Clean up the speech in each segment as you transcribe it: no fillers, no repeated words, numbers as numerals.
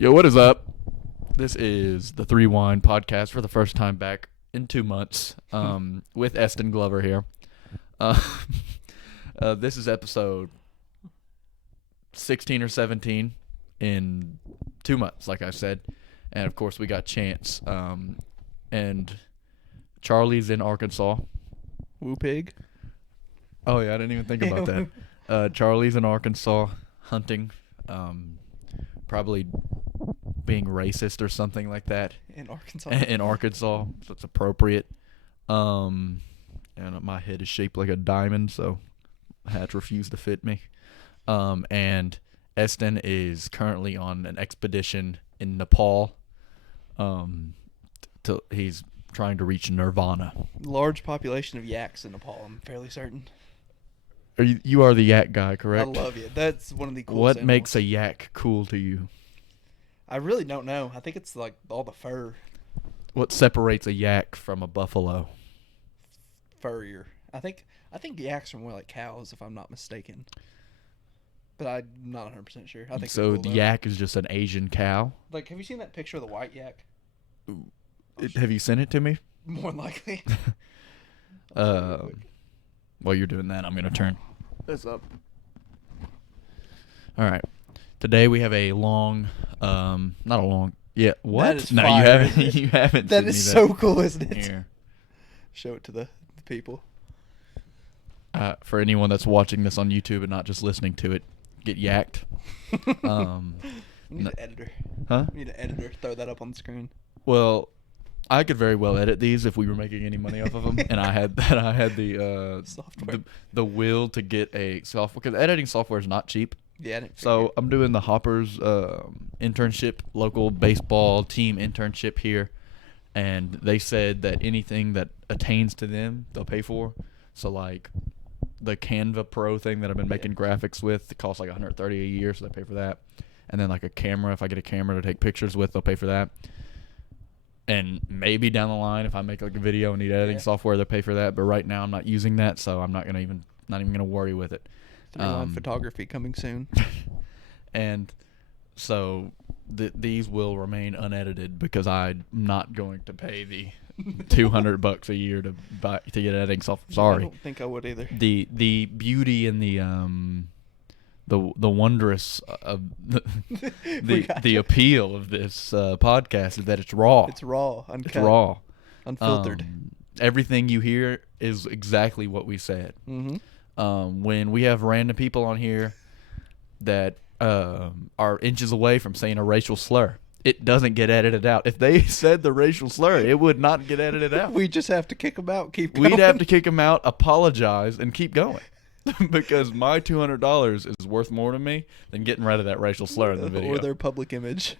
Yo, what is up? This is the Threewind podcast for the first time back in 2 months with Eston Glover here. This is episode 16 or 17 in 2 months, like I said. And, of course, we got Chance. And Charlie's in Arkansas. Woo pig. Oh, yeah, I didn't even think about that. Charlie's in Arkansas hunting. Probably being racist or something like that. In Arkansas. In Arkansas, so it's appropriate. And my head is shaped like a diamond, so hats refuse to fit me. And Eston is currently on an expedition in Nepal. He's trying to reach Nirvana. Large population of yaks in Nepal, I'm fairly certain. You are the yak guy, correct? I love you. That's one of the coolest What animals. makes a yak cool to you? I really don't know. I think it's like all the What separates a yak from a buffalo? furrier. I think yaks are more like cows, if I'm not mistaken. But I'm not 100% sure. I think So they're cool, the though. yak is just an Asian cow? Like, have you seen that picture of the white yak? Have you sent it to me? More than likely. While you're doing that, I'm going to turn This up. All right. Today we have a long, not a long. Yeah. What? That is No, fire. you haven't. You haven't. That sent me is so cool, isn't it? Here. Show it to the people. For anyone that's watching this on YouTube and not just listening to it, get yacked. We need an editor. Huh? We need an editor. Throw that up on the screen. Well, I could very well edit these if we were making any money off of them, and I had the Software. the will to get a software, because editing software is not cheap. Yeah, I didn't So figure. I'm doing the Hoppers internship, local baseball team internship here, and they said that anything that attains to them, they'll pay for. So like the Canva Pro thing that I've been making graphics with, it costs like $130 a year, so they pay for that. And then like a camera, if I get a camera to take pictures with, they'll pay for that. And maybe down the line, if I make like a video and need editing software, they'll pay for that. But right now, I'm not using that, so I'm not even gonna worry with it. Threewind photography coming soon. And so these will remain unedited because I'm not going to pay the $200 a year to get editing software. I Sorry. don't think I would either. The beauty and the wondrous of the appeal of this podcast is that it's raw. It's raw, uncut. It's raw, Unfiltered. Everything you hear is exactly what we said. Mm-hmm. When we have random people on here that are inches away from saying a racial slur, it doesn't get edited out. If they said the racial slur, it would not get edited out. We just have to kick them out, keep going. We'd have to kick them out, apologize, and keep going. Because my $200 is worth more to me than getting rid of that racial slur in the video. Or their public image.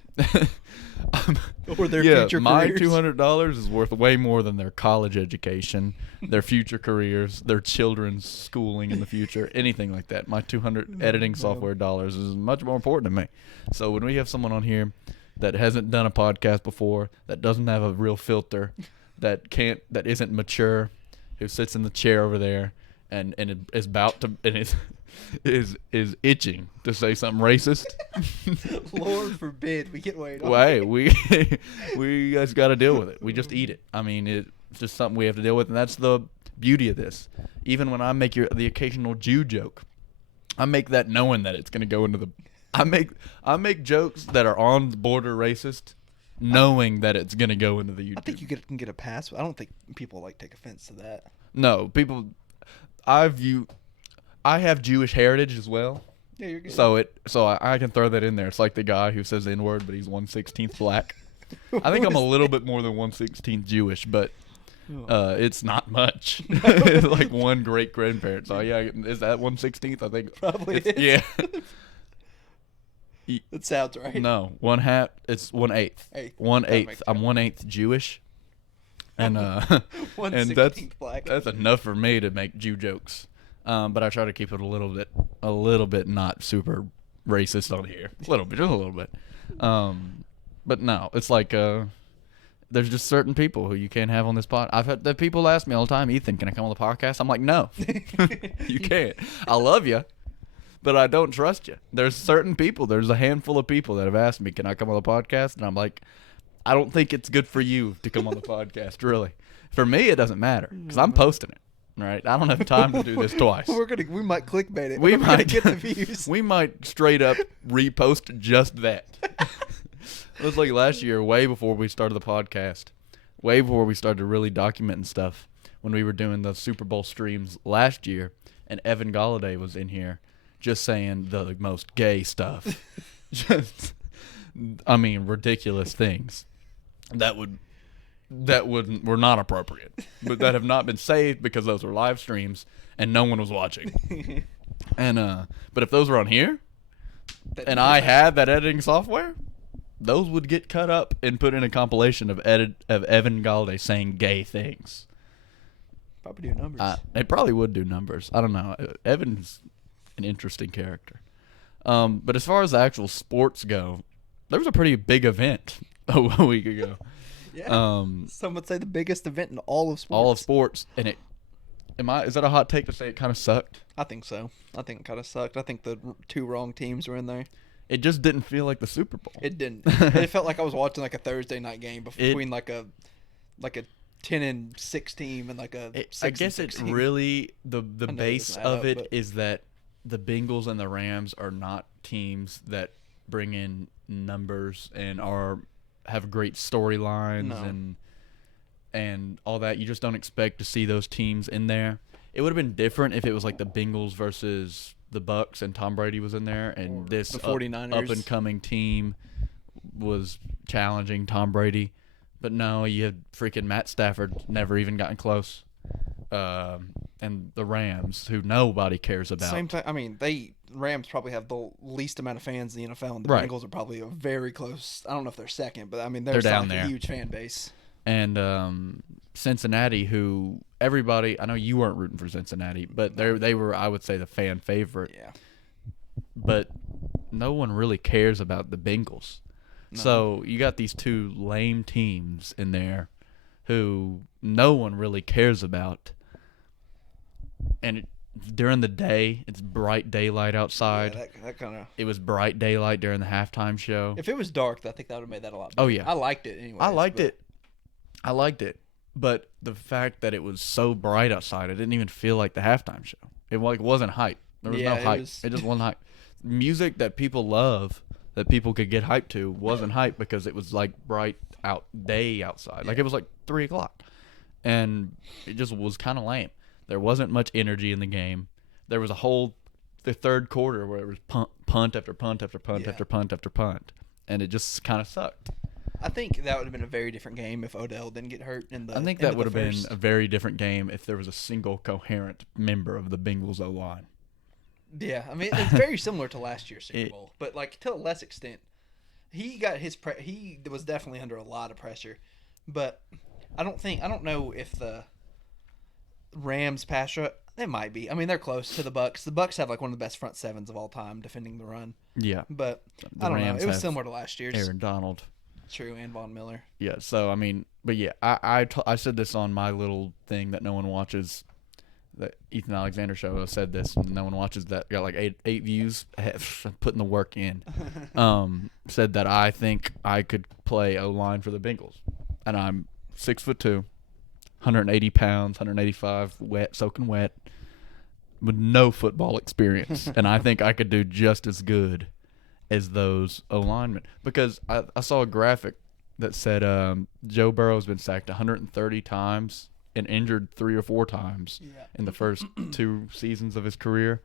Or their future my careers. $200 is worth way more than their college education, their future careers, their children's schooling in the future, anything like that. My 200 editing software dollars is much more important to me. So when we have someone on here that hasn't done a podcast before, that doesn't have a real filter, that isn't mature, who sits in the chair over there and is about to and is itching to say something racist. Lord forbid we get weighed on. Well, hey, we guys got to deal with it. We just eat it. I mean, it's just something we have to deal with, and that's the beauty of this. Even when I make the occasional Jew joke, I make that knowing that it's going to go into the. I make jokes that are on the border racist, knowing that it's going to go into the YouTube. I think you can get a pass. I don't think people take offense to that. No, people. I have Jewish heritage as well. Yeah, you're good. So I can throw that in there. It's like the guy who says the N-word, but he's 1/16 black. I think I'm a little bit more than 1/16 Jewish, but it's not much. It's like one great grandparent. So yeah, is that 1/16? I think Probably is. Yeah. That sounds right. No, one half. It's 1/8. Eighth. 1/8. I'm 1/8 Jewish, and and 1/16 that's black. that's enough for me to make Jew jokes. But I try to keep it a little bit not super racist on here. A little bit, just a little bit. But no, it's like there's just certain people who you can't have on this pod. I've had the people ask me all the time, Ethan, can I come on the podcast? I'm like, no, you can't. I love you, but I don't trust you. There's certain people. There's a handful of people that have asked me, "Can I come on the podcast?" And I'm like, I don't think it's good for you to come on the podcast. Really, for me, it doesn't matter because I'm posting it. Right? I don't have time to do this twice. We might clickbait it. We We're might gonna get the views. We might straight up repost just that. It was like last year, way before we started the podcast, way before we started really documenting stuff. When we were doing the Super Bowl streams last year, and Evan Galladay was in here, just saying the most gay stuff, just, I mean, ridiculous things that were not appropriate, but that have not been saved because those were live streams and no one was watching. And but if those were on here, and I had that editing software, those would get cut up and put in a compilation of Evan Galladay saying gay things. Probably do numbers. They probably would do numbers. I don't know. Evan's an interesting character. But as far as the actual sports go, there was a pretty big event a week ago. Yeah. Some would say the biggest event in all of sports. All of sports, and is that a hot take to say it kind of sucked? I think so. I think it kind of sucked. I think the two wrong teams were in there. It just didn't feel like the Super Bowl. It didn't. It felt like I was watching like a Thursday night game between like a 10-6 team and like a 6-6 I guess it's team. really the base of it is that the Bengals and the Rams are not teams that bring in numbers and have great storylines and all that. You just don't expect to see those teams in there. It would have been different if it was like the Bengals versus the Bucks and Tom Brady was in there and this the 49ers. up and coming team was challenging Tom Brady. But no, you had freaking Matt Stafford never even gotten close. And the Rams, who nobody cares about. Same time. I mean, Rams probably have the least amount of fans in the NFL, and the Right. Bengals are probably a very close. I don't know if they're second, but I mean they're down like there. a huge fan base. And Cincinnati, who everybody, I know you weren't rooting for Cincinnati, but they were, I would say, the fan favorite. Yeah. But no one really cares about the Bengals. No. So you got these two lame teams in there who no one really cares about. And during the day, it's bright daylight outside. Yeah, that kind of. It was bright daylight during the halftime show. If it was dark, I think that would have made that a lot better. Oh, yeah. I liked it anyway. I liked it. But the fact that it was so bright outside, it didn't even feel like the halftime show. It wasn't hype. There was no hype. It just wasn't hype. Music that people love, that people could get hyped to, wasn't hype because it was like bright day outside. Like it was like 3 o'clock. And it just was kind of lame. There wasn't much energy in the game. There was the third quarter where it was punt after punt after punt after punt after punt. And it just kind of sucked. I think that would have been a very different game if Odell didn't get hurt in the. I think that would have been a very different game if there was a single coherent member of the Bengals O-line. Yeah, I mean it's very similar to last year's Super Bowl, but like to a less extent. He was definitely under a lot of pressure, but I don't know if the Rams pass rush. It might be. I mean, they're close to the Bucks. The Bucks have like one of the best front sevens of all time defending the run. Yeah, but the I don't Rams know. It was have similar to last year's. Aaron Donald. True, and Von Miller. Yeah, so I mean, but yeah, I said this on my little thing that no one watches, the Ethan Alexander show. I said this, and no one watches that. Got like eight views. Putting the work in. Said that I think I could play O-line for the Bengals, and I'm 6'2", 180 pounds, 185, soaking wet, with no football experience, and I think I could do just as good as those O-linemen. Because I saw a graphic that said Joe Burrow's been sacked 130 times and injured 3 or 4 times in the first 2 seasons of his career,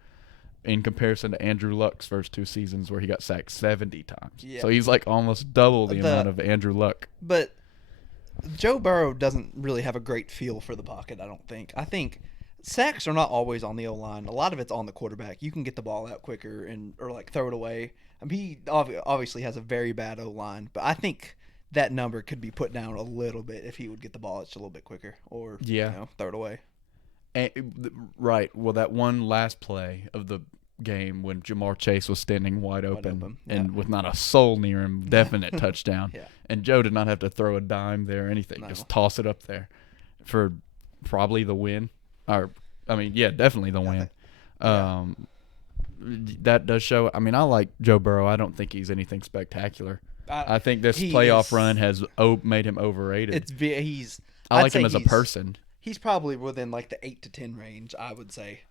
in comparison to Andrew Luck's first 2 seasons where he got sacked 70 times. Yeah. So he's like almost double the amount of Andrew Luck. But Joe Burrow doesn't really have a great feel for the pocket, I don't think. I think sacks are not always on the O-line. A lot of it's on the quarterback. You can get the ball out quicker or like throw it away. I mean, he obviously has a very bad O-line, but I think that number could be put down a little bit if he would get the ball just a little bit quicker or throw it away. Right. Well, that one last play of the game when Jamar Chase was standing wide open. And with not a soul near him, definite touchdown. Yeah. And Joe did not have to throw a dime there or anything. No. Just toss it up there for probably the win. Definitely the win. that does show. I mean, I like Joe Burrow. I don't think he's anything spectacular. I think this playoff run has made him overrated. I like him as a person. He's probably within like the 8 to 10 range, I would say.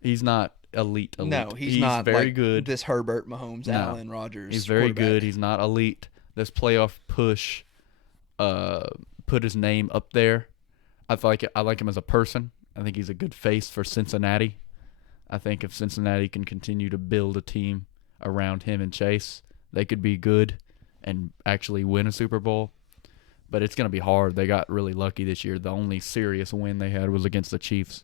He's not elite. No, he's not very like good. This Herbert, Mahomes, Allen, Rodgers. He's very good. He's not elite. This playoff push put his name up there. I like him as a person. I think he's a good face for Cincinnati. I think if Cincinnati can continue to build a team around him and Chase, they could be good and actually win a Super Bowl. But it's going to be hard. They got really lucky this year. The only serious win they had was against the Chiefs.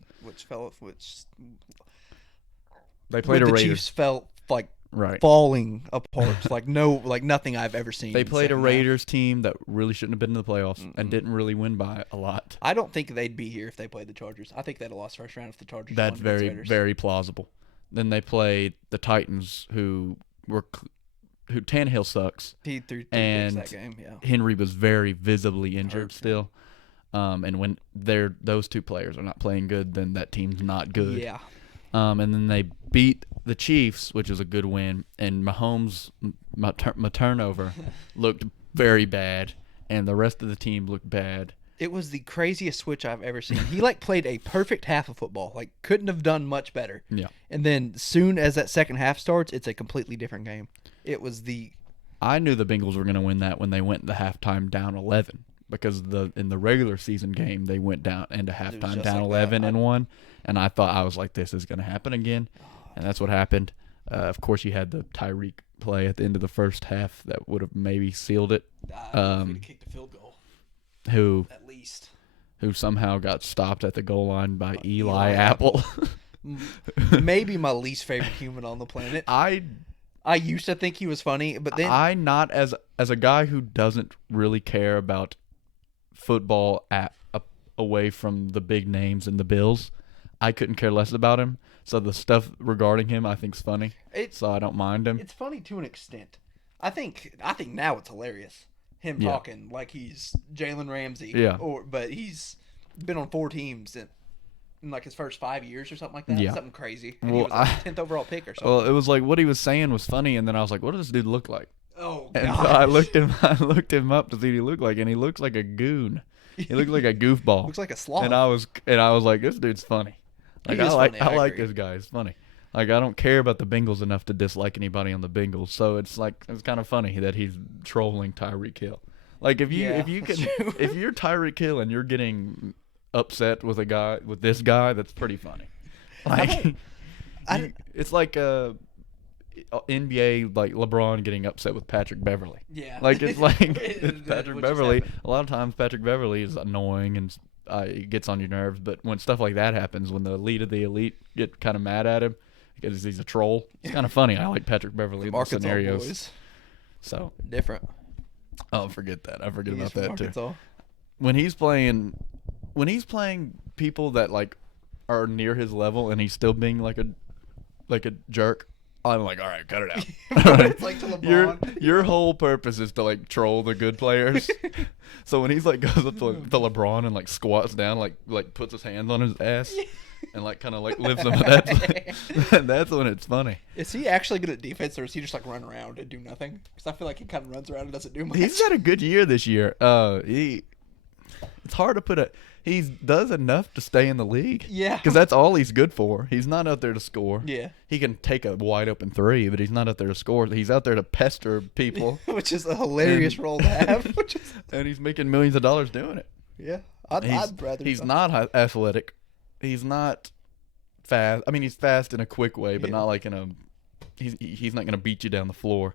They played a Raiders. The Chiefs felt like falling apart. like nothing I've ever seen. They played a Raiders team that really shouldn't have been in the playoffs and didn't really win by a lot. I don't think they'd be here if they played the Chargers. I think they'd have lost first round if the Chargers That's won very, Raiders. very plausible. Then they played the Titans, who Tannehill sucks. He threw 3 and picks that game, yeah. Henry was very visibly injured still. And when those two players are not playing good, then that team's not good. Yeah. And then they beat the Chiefs, which is a good win. And Mahomes' turnover looked very bad, and the rest of the team looked bad. It was the craziest switch I've ever seen. He played a perfect half of football. Couldn't have done much better. Yeah. And then soon as that second half starts, it's a completely different game. I knew the Bengals were going to win that when they went the halftime down 11, because in the regular season game they went down into halftime down 11 and won, and I was like, this is going to happen again, and that's what happened. Of course, you had the Tyreek play at the end of the first half that would have maybe sealed it. Kicked the field goal. At least. Who somehow got stopped at the goal line by Eli Apple. Maybe my least favorite human on the planet. I used to think he was funny, but then as a guy who doesn't really care about football away from the big names and the Bills, I couldn't care less about him. So the stuff regarding him I think's funny. So I don't mind him. It's funny to an extent. I think now it's hilarious. Him talking like he's Jalen Ramsey. Yeah. But he's been on 4 teams in like his first 5 years or something like that. Yeah. Something crazy. And he was like 10th overall pick or something. Well, it was like what he was saying was funny, and then I was like, what does this dude look like? Oh, and so I looked him up to see what he looked like, and he looks like a goon. He looked like a goofball. Looks like a sloth. And I was like, this dude's funny. I like this guy. He's funny. I don't care about the Bengals enough to dislike anybody on the Bengals. So it's kind of funny that he's trolling Tyreek Hill. If you're Tyreek Hill and you're getting upset with this guy, that's pretty funny. It's like NBA, like LeBron getting upset with Patrick Beverly. Yeah. It's Patrick Beverly. A lot of times Patrick Beverly is annoying and it gets on your nerves, but when stuff like that happens, when the elite of the elite get kind of mad at him because he's a troll, it's kind of funny. I like Patrick Beverly in those scenarios. Boys. So different. Oh, forget that. I forget about that Arkansas. too. When he's playing people that are near his level and he's still being like a jerk, I'm like, all right, cut it out. It's like to LeBron. Your whole purpose is to troll the good players. So when he's goes up to LeBron and squats down, puts his hands on his ass and kind of lifts him, that's when it's funny. Is he actually good at defense, or is he just run around and do nothing? Because I feel like he kind of runs around and doesn't do much. He's had a good year this year. It's hard to he does enough to stay in the league. Yeah. Because that's all he's good for. He's not out there to score. Yeah. He can take a wide open 3, but he's not out there to score. He's out there to pester people. Which is a hilarious role to have. And he's making millions of dollars doing it. Yeah. I'd rather. He's not athletic. He's not fast. I mean, he's fast in a quick way, but not in a. He's not going to beat you down the floor.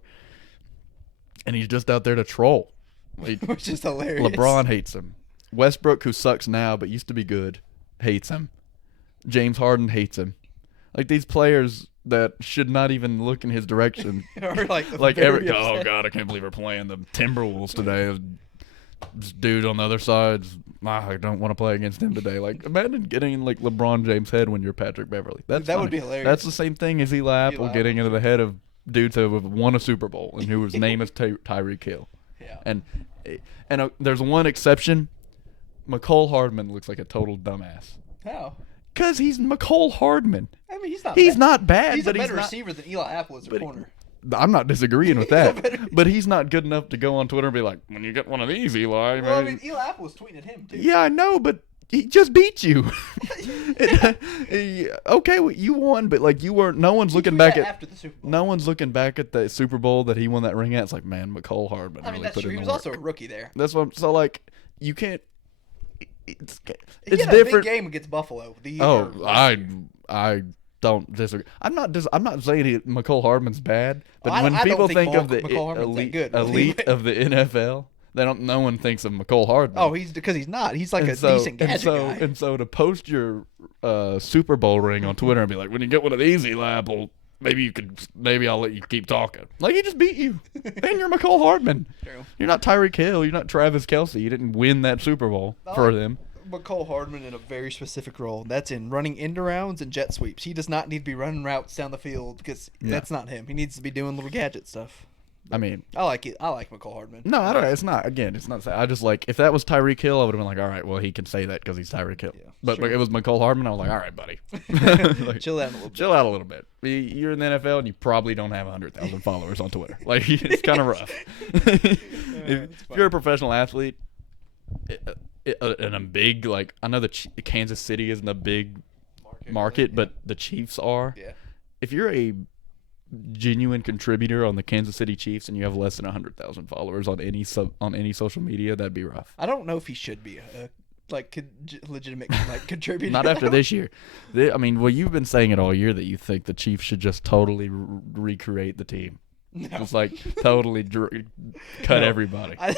And he's just out there to troll. Which is hilarious. LeBron hates him. Westbrook, who sucks now but used to be good, hates him. James Harden hates him. These players that should not even look in his direction. Or oh God, I can't believe we're playing the Timberwolves today. This dude on the other side, I don't want to play against him today. Imagine getting in LeBron James' head when you're Patrick Beverly. That would be hilarious. That's the same thing as Eli Apple getting into the head of dudes who have won a Super Bowl and whose name is Tyreek Hill. Yeah. And there's one exception. McCole Hardman looks like a total dumbass. How? Because he's McCole Hardman. I mean, he's not. He's bad. not bad, He's but a better he's not. receiver than Eli Apple as a corner. I'm not disagreeing with that, but he's not good enough to go on Twitter and be like, "When you get one of these, Eli." Well, I mean, Eli Apple was tweeting at him too. Yeah, I know, but he just beat you. Okay, well, you won, but like you weren't. No one's looking back at after the Super Bowl. No one's looking back at the Super Bowl that he won that ring at. It's like, man, McCole Hardman. I mean, really that's put true. in He was the also a work. rookie there. That's what. So like, you can't. It's He had different. a big game against Buffalo. I don't disagree. I'm not saying McCole Hardman's bad, but I when don't people think of the McCole Hardman's that good, really. elite of the NFL, no one thinks of McCole Hardman. Oh, because he's not. He's like decent gadget guy. And so to post your Super Bowl ring on Twitter and be like, when you get one of these, Eli Apple, maybe I'll let you keep talking. Like, he just beat you, and you're McCole Hardman. True. You're not Tyreek Hill. You're not Travis Kelce. You didn't win that Super Bowl for them. McCole Hardman in a very specific role. That's in running end rounds and jet sweeps. He does not need to be running routes down the field because that's not him. He needs to be doing little gadget stuff. I mean, I like it. I like McCole Hardman. no, I don't. It's not. Again, it's not. I just like if that was Tyreek Hill, I would have been like, all right, well, he can say that because he's Tyreek Hill. Yeah, but sure. it was McCole Hardman. I was like, all right, buddy, like, Chill out a little bit. Chill out a little bit. You're in the NFL and you probably don't have 100,000 followers on Twitter. Like, it's kind of rough. If you're a professional athlete, and a big, like, I know Kansas City isn't a big market, but the Chiefs are. Yeah. If you're a genuine contributor on the Kansas City Chiefs and you have less than 100,000 followers on any social media, that'd be rough. I don't know if he should be a legitimate contributor. Not after this year. You've been saying it all year that you think the Chiefs should just totally recreate the team. No. Just like totally cut everybody. I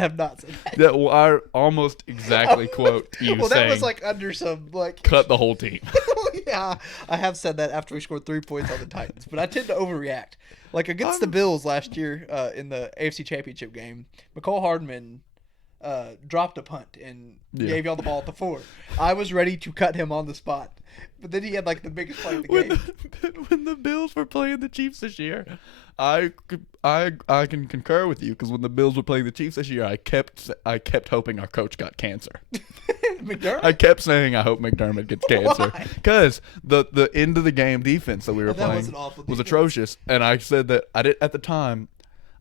have not said that. That I almost exactly quote you well, saying. that was like under some like cut the whole team. Yeah, I have said that after we scored 3 points on the Titans, but I tend to overreact. Like against the Bills last year in the AFC Championship game, McCole Hardman dropped a punt and gave y'all the ball at the 4. I was ready to cut him on the spot, but then he had like the biggest play of the game. When the Bills were playing the Chiefs this year, I can concur with you because when the Bills were playing the Chiefs this year, I kept hoping our coach got cancer. McDermott? I kept saying I hope McDermott gets cancer because the end of the game defense that we were playing was atrocious, and I said that I did at the time.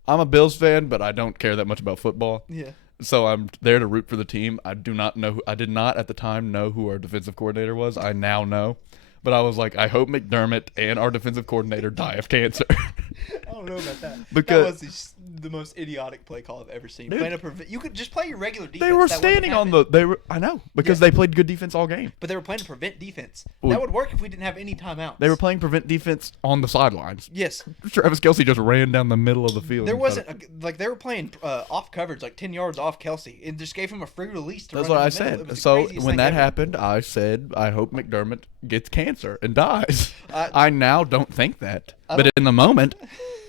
I'm a Bills fan, but I don't care that much about football. Yeah. So I'm there to root for the team. I did not at the time know who our defensive coordinator was. I now know. But I was like, I hope McDermott and our defensive coordinator die of cancer. I don't know about that. Because that was the most idiotic play call I've ever seen. Dude, you could just play your regular defense. they were standing on the. I know because they played good defense all game. But they were playing to prevent defense. Well, that would work if we didn't have any timeouts. They were playing prevent defense on the sidelines. Yes. Travis Kelce just ran down the middle of the field. There wasn't they were playing off coverage, like 10 yards off Kelce, and just gave him a free release. That's what I said. So when that happened, I said I hope McDermott gets cancer and dies. I now don't think that, but in the moment.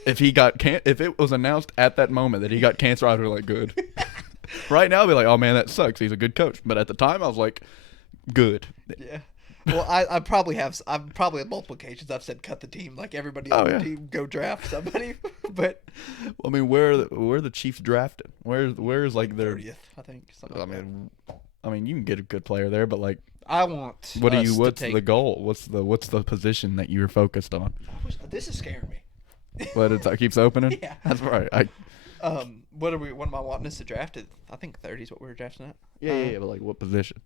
If it was announced at that moment that he got cancer, I'd be like, good. Right now, I'd be like, oh man, that sucks. He's a good coach. But at the time, I was like, good. Yeah. Well, I probably have. I've probably on multiple occasions I've said cut the team, like everybody on the team go draft somebody. But I mean, where are the Chiefs drafted? Where's like their 30th? I think. I mean, you can get a good player there, but like. I want. What's the goal? What's the position that you're focused on? This is scaring me. But it keeps opening. Yeah, that's right. What am I wanting us to draft? I think 30 is what we were drafting at. Yeah, but like what position?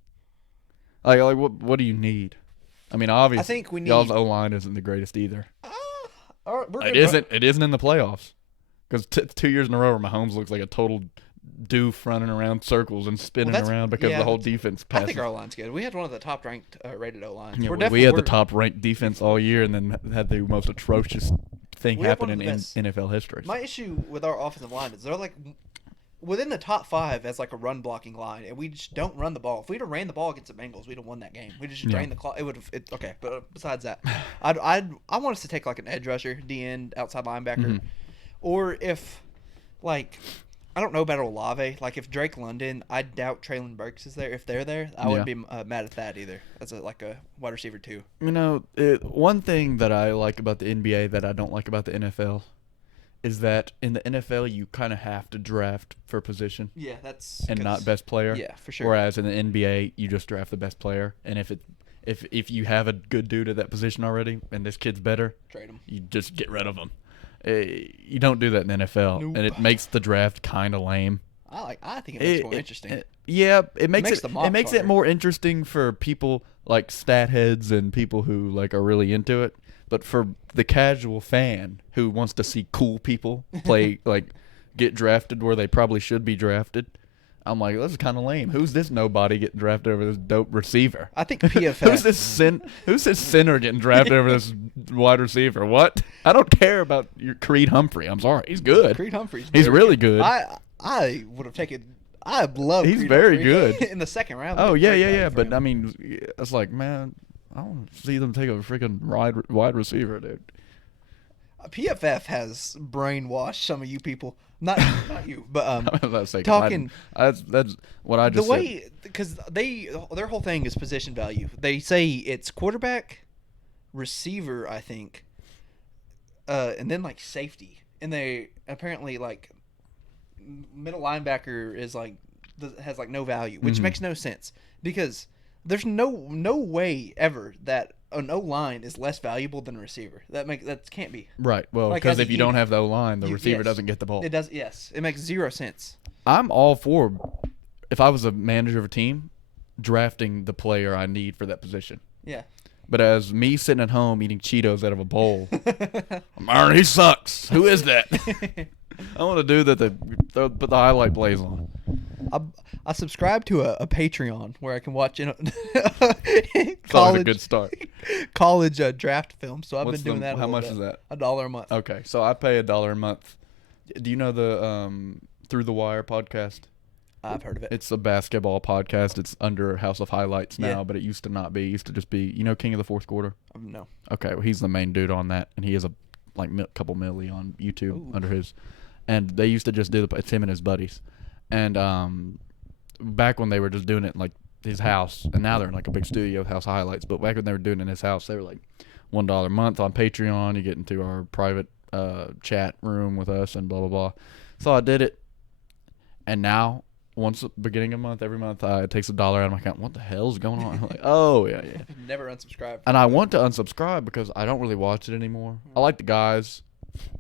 Like what do you need? I mean, obviously, I think we need y'all's O-line isn't the greatest either. It isn't in the playoffs because 2 years in a row, Mahomes looks like a total doof running around circles and spinning around because the whole defense passes. I think our line's good. We had one of the top ranked rated O-lines. Yeah, we had the top ranked defense all year, and then had the most atrocious thing happen in NFL history. My issue with our offensive line is they're like within the top 5 as like a run blocking line, and we just don't run the ball. If we'd have ran the ball against the Bengals, we'd have won that game. We just drained the clock. It would have. Okay, but besides that, I want us to take like an edge rusher, D end, outside linebacker, or if like. I don't know about Olave. Like, if Drake London, I doubt Traylon Burks is there. If they're there, I wouldn't be mad at that either. That's a wide receiver, too. You know, one thing that I like about the NBA that I don't like about the NFL is that in the NFL you kind of have to draft for position Yeah, that's and not best player. Yeah, for sure. Whereas in the NBA you just draft the best player, and if you have a good dude at that position already and this kid's better, Trade him. you just get rid of him. You don't do that in the NFL, Nope. and it makes the draft kind of lame. I think it makes it more interesting. Yeah, it makes makes the mocks it makes it harder. more interesting for people like stat heads and people who like are really into it. But for the casual fan who wants to see cool people play, like get drafted where they probably should be drafted, I'm like, this is kind of lame. Who's this nobody getting drafted over this dope receiver? I think PFF. Who's this center getting drafted over this wide receiver? What? I don't care about your Creed Humphrey. I'm sorry, he's good. Creed Humphrey's He's very really good. I would have taken. I love. He's Creed very Humphrey. good. In the second round. Oh that's a yeah, great yeah, value yeah. for But him. I mean, it's like, man, I want to see them take a freaking wide receiver, dude. PFF has brainwashed some of you people. Not you, but I was about to say, 'cause talking. that's what I The just said. way, because their whole thing is position value. They say it's quarterback, receiver, I think, and then like safety, and they apparently like middle linebacker is like has like no value, which Mhm. makes no sense because there's no way ever that an O line is less valuable than a receiver. That can't be. Right. Well, Like, because as a if you don't unit, have the line, the receiver yes. doesn't get the ball. It does. Yes, it makes zero sense. I'm all for, if I was a manager of a team, drafting the player I need for that position. Yeah. But as me sitting at home eating Cheetos out of a bowl, he sucks. Who is that? I want to do that. Put the highlight plays on. I subscribe to a Patreon where I can watch It's always a good start. college draft films. So I've What's been doing that. How much is that? $1 a month. Okay, so I pay $1 a month. Do you know the Through the Wire podcast? I've heard of it. It's a basketball podcast. It's under House of Highlights now, Yeah. but it used to not be. It used to just be, King of the Fourth Quarter? No. Okay, well, he's the main dude on that, and he has a couple milli on YouTube Ooh. under his. And they used to just do it's him and his buddies. And back when they were just doing it in like his house, and now they're in like a big studio with House Highlights, but back when they were doing it in his house, they were like $1 a month on Patreon. You get into our private chat room with us and blah, blah, blah. So I did it. And now, once beginning of month, every month, it takes $1 out of my account. What the hell's going on? I'm like, oh, yeah. Never unsubscribe. And I want to unsubscribe because I don't really watch it anymore. I like the guys,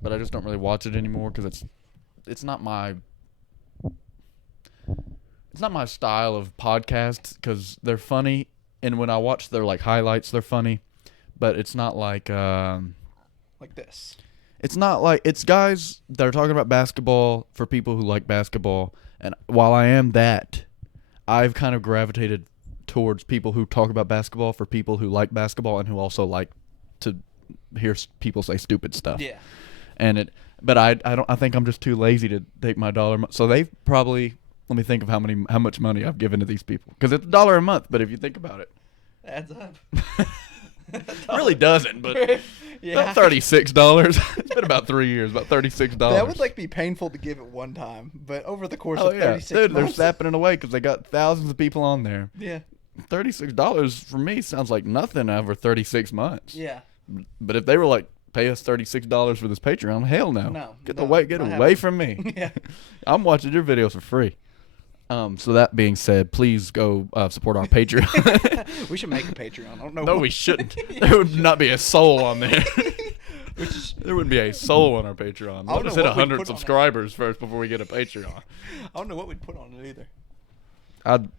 but I just don't really watch it anymore because it's not my style of podcast because they're funny, and when I watch their like highlights, they're funny, but it's not like Like this. it's not like it's guys that are talking about basketball for people who like basketball. And while I am that, I've kind of gravitated towards people who talk about basketball for people who like basketball and who also like to hear people say stupid stuff. Yeah. But I think I'm just too lazy to take my $1 a month. So they've probably, let me think of how much money I've given to these people, because it's $1 a month. But if you think about it, Adds up. it really doesn't. But Yeah. about $36. It's been about 3 years, about $36. That would like be painful to give at one time, but over the course Oh of yeah, 36 dude, they're months. snapping it away because they got thousands of people on there. Yeah. $36 for me sounds like nothing over 36 months. Yeah. But if they were like, pay us $36 for this Patreon, hell no. No, Get no, away not from me. Yeah. I'm watching your videos for free. So that being said, please go support our Patreon. We should make a Patreon. I don't know. No, we shouldn't. There would not be a soul on there. There wouldn't be a soul on our Patreon. I don't Let us know hit what we'd 100 put on it. subscribers first before we get a Patreon. I don't know what we'd put on it either.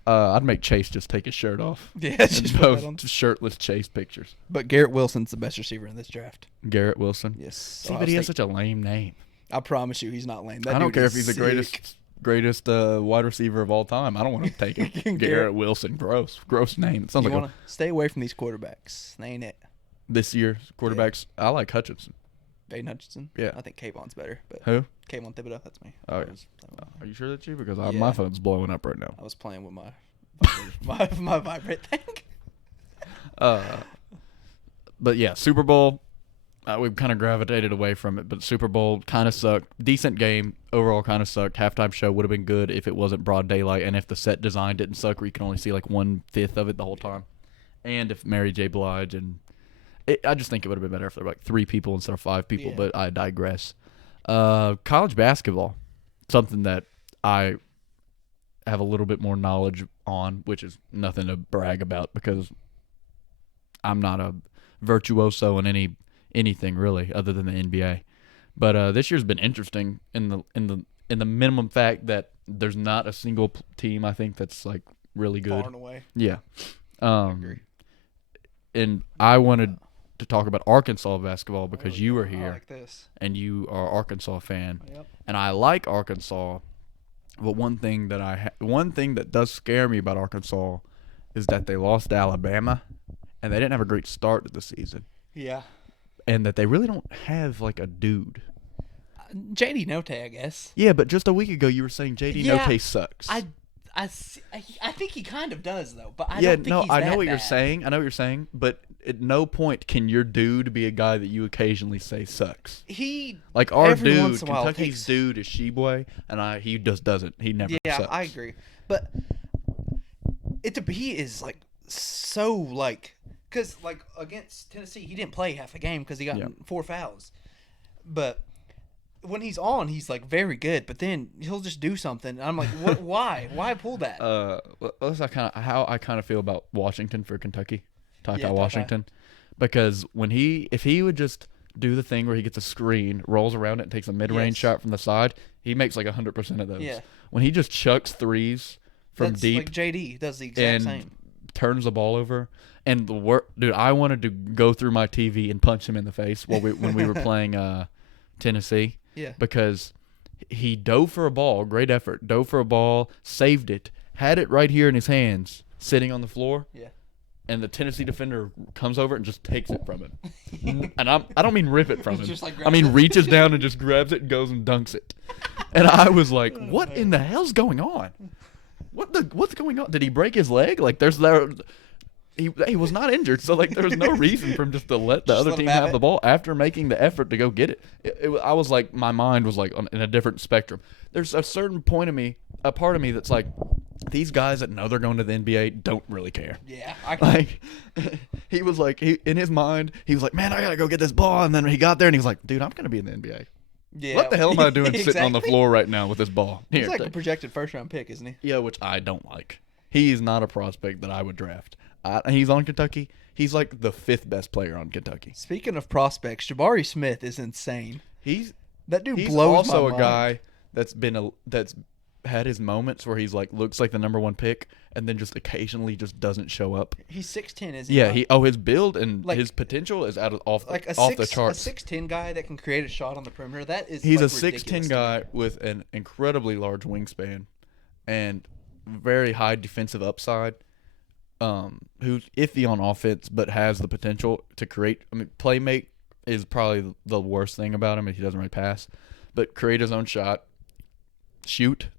I'd make Chase just take his shirt off. Yeah, And just put that on. post shirtless Chase pictures. But Garrett Wilson's the best receiver in this draft. Garrett Wilson. Yes. See, but he has such a lame name. I promise you, he's not lame. That I don't dude care is if he's the sick. greatest wide receiver of all time. I don't want to take it. Garrett Wilson. Gross name. It sounds You like want to stay away from these quarterbacks. They ain't it. this year's quarterbacks. I like Hutchinson. Aiden Hutchinson. Yeah. I think Kayvon's better, but Who? Kayvon Thibodeau. That's me. Oh, I yeah. was- Are you sure that's you? Because Yeah. my phone's blowing up right now. I was playing with my my vibrate thing. But yeah, Super Bowl. We've kind of gravitated away from it, but Super Bowl kind of sucked. Decent game overall, kind of sucked. Halftime show would have been good if it wasn't broad daylight, and if the set design didn't suck, where you can only see like 1/5 of it the whole time, and if Mary J. Blige I just think it would have been better if there were like 3 people instead of 5 people. Yeah. But I digress. College basketball, something that I have a little bit more knowledge on, which is nothing to brag about because I'm not a virtuoso in anything really other than the NBA. But this year's been interesting in the minimum fact that there's not a single team I think that's like really good. Far and away. Yeah. I agree. And I wanted to talk about Arkansas basketball because you were I here like this. and you are an Arkansas fan. Yep. And I like Arkansas, but one thing that does scare me about Arkansas is that they lost to Alabama and they didn't have a great start to the season. Yeah. And that they really don't have like a dude. JD Note, I guess. Yeah, but just a week ago you were saying JD Note sucks. I think he kind of does though, but I yeah, don't think no, he's I that know what bad. you're saying. I know what you're saying, but at no point can your dude be a guy that you occasionally say sucks. He Like our every dude, once in a while Kentucky's dude is Sheboy, and he just doesn't. He never. Yeah, sucks. I agree, but he is like so like because like against Tennessee he didn't play half a game because he got 4 fouls, but when he's on he's like very good, but then he'll just do something. And I'm like, what? Why pull that? That's how I kind of feel about Washington for Kentucky, Ty Yeah, Washington, because if he would just do the thing where he gets a screen, rolls around it, and takes a mid-range shot from the side, he makes like 100% of those. Yeah. When he just chucks threes from That's deep, like JD does the exact and same. turns the ball over. And dude, I wanted to go through my TV and punch him in the face when we were playing Tennessee. Yeah. Because he dove for a ball, great effort, dove for a ball, saved it, had it right here in his hands, sitting on the floor. Yeah. And the Tennessee defender comes over and just takes it from him. And I don't mean rip it from him. Just like I mean grabs it. reaches down and just grabs it and goes and dunks it. And I was like, what in the hell's going on? What's going on? Did he break his leg? Like he was not injured, so like there was no reason for him just to let the other let him team have have it. the ball after making the effort to go get it. I was like, my mind was like in a different spectrum. There's a certain part of me that's like, these guys that know they're going to the NBA don't really care. Yeah. Like he was like, in his mind, he was like, man, I gotta go get this ball. And then he got there and he was like, dude, I'm gonna be in the NBA. Yeah. What the hell am I doing sitting on the Exactly. floor right now with this ball? Here, He's like a take- projected first-round pick, isn't he? yeah, which I don't like. He's not a prospect that I would draft. He's on Kentucky. He's like the 5th best player on Kentucky. Speaking of prospects, Jabari Smith is insane. That dude He's blows also my a mind. guy that's had his moments where he's like looks like the number 1 pick and then just occasionally just doesn't show up. He's 6'10", isn't he? Yeah, his build and Like- his potential is off like the charts. A 6'10" guy that can create a shot on the perimeter. That is. He's like a 6'10" ridiculous to guy me. with an incredibly large wingspan and very high defensive upside. Who's iffy on offense but has the potential to create. I mean, playmate is probably the worst thing about him. He doesn't really pass, but create his own shot, shoot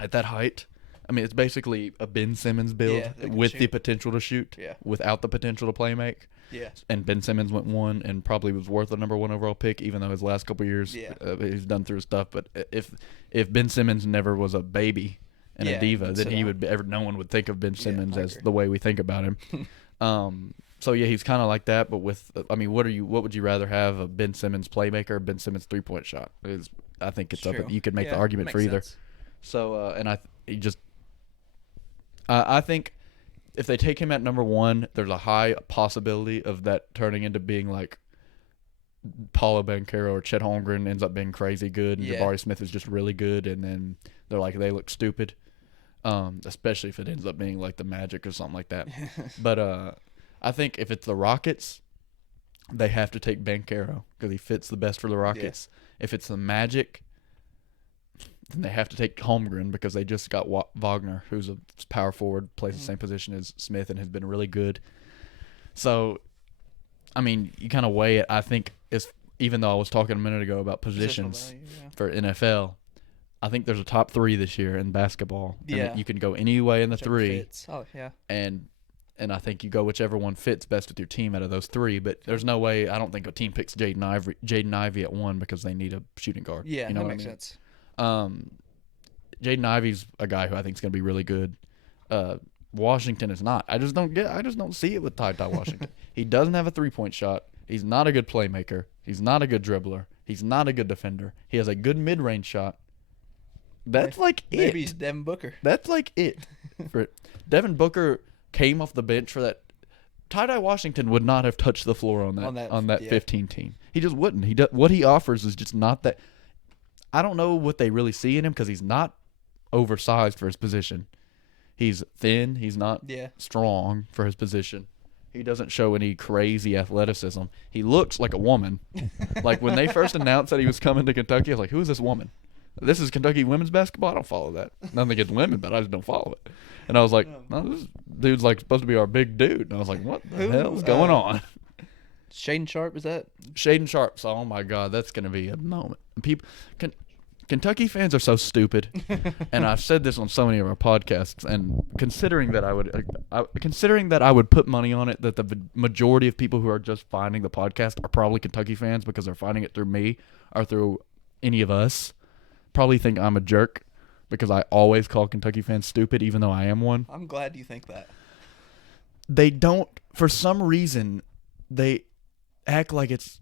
at that height. I mean, it's basically a Ben Simmons build Yeah, they can with the shoot. potential to shoot, Yeah. without the potential to play make. Yeah. And Ben Simmons went 1 and probably was worth the number 1 overall pick, even though his last couple of years he's done through stuff. But if Ben Simmons never was a baby and a diva, then he would no one would think of Ben Simmons I as agree. the way we think about him. So yeah, he's kind of like that. But what would you rather have, a Ben Simmons playmaker or Ben Simmons 3-point shot? I think it's up. True. You could make Yeah, the argument for makes either. sense. So I think if they take him at number 1, there's a high possibility of that turning into being like Paulo Banchero or Chet Holmgren ends up being crazy good, and Yeah. Jabari Smith is just really good, and then they're like, they look stupid. Especially if it ends up being like the Magic or something like that. But I think if it's the Rockets, they have to take Banchero because he fits the best for the Rockets. If it's the Magic, then they have to take Holmgren because they just got Wagner, who's a power forward, plays the same position as Smith and has been really good. So, I mean, you kind of weigh it. I think even though I was talking a minute ago about positions Positional value, for NFL, I think there's a top 3 this year in basketball. Yeah. And you can go any way in the Whichever 3. fits. Oh yeah. And I think you go whichever one fits best with your team out of those 3. But there's no way, I don't think a team picks Jaden Ivey at 1 because they need a shooting guard. Yeah, you know that what I makes mean? sense. Jaden Ivey's a guy who I think is going to be really good. Washington is not. I just don't see it with Ty Washington. He doesn't have a 3-point shot. He's not a good playmaker. He's not a good dribbler. He's not a good defender. He has a good mid-range shot. That's like it. Maybe he's Devin Booker. That's like it. Devin Booker came off the bench for that. Ty-Dye Washington would not have touched the floor on that 15 team. He just wouldn't. What he offers is just not that. I don't know what they really see in him because he's not oversized for his position. He's thin. He's not strong for his position. He doesn't show any crazy athleticism. He looks like a woman. Like when they first announced that he was coming to Kentucky, I was like, who is this woman? This is Kentucky women's basketball? I don't follow that. Nothing against women, but I just don't follow it. And I was like, no, this dude's like supposed to be our big dude. And I was like, what the hell is going on? Shaden Sharp, is that? Shaden Sharp. So, oh my God, that's going to be a moment. Kentucky fans are so stupid, and I've said this on so many of our podcasts. And considering that I would put money on it that the majority of people who are just finding the podcast are probably Kentucky fans because they're finding it through me or through any of us. Probably think I'm a jerk because I always call Kentucky fans stupid, even though I am one. I'm glad you think that. They don't, for some reason, they act like it's.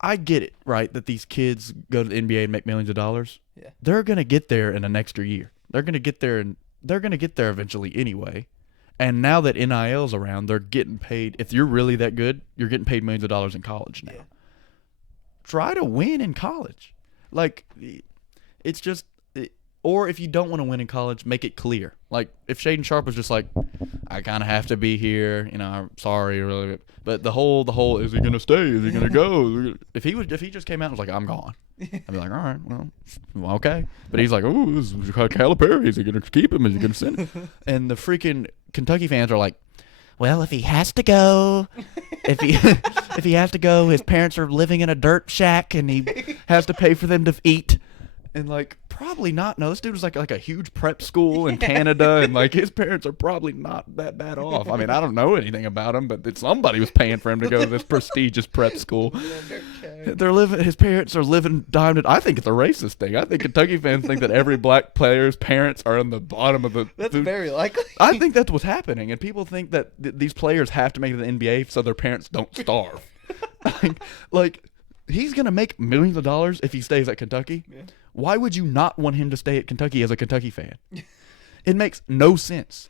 I get it, right, that these kids go to the NBA and make millions of dollars. Yeah. They're going to get there in an extra year. They're going to get there, and they're going to get there eventually anyway. And now that NIL's around, they're getting paid. If you're really that good, you're getting paid millions of dollars in college now. Yeah. Try to win in college. Like, it's just, or if you don't want to win in college, make it clear. Like, if Shaden Sharp was just like, I kind of have to be here, I'm sorry, really. But the whole, is he gonna stay? Is he gonna go? If he just came out and was like, I'm gone, I'd be like, all right, well, okay. But he's like, oh, this is Calipari. Is he gonna keep him? Is he gonna send him? And the freaking Kentucky fans are like, well, if he has to go, if he has to go, his parents are living in a dirt shack and he has to pay for them to eat. And like, probably not. No, this dude was like a huge prep school in Canada, and like his parents are probably not that bad off. I mean, I don't know anything about him, but somebody was paying for him to go to this prestigious prep school. His parents are living diamond. I think it's a racist thing. I think Kentucky fans think that every black player's parents are on the bottom of the. That's very likely. I think that's what's happening, and people think that these players have to make it to the NBA so their parents don't starve. like he's gonna make millions of dollars if he stays at Kentucky. Yeah. Why would you not want him to stay at Kentucky as a Kentucky fan? It makes no sense.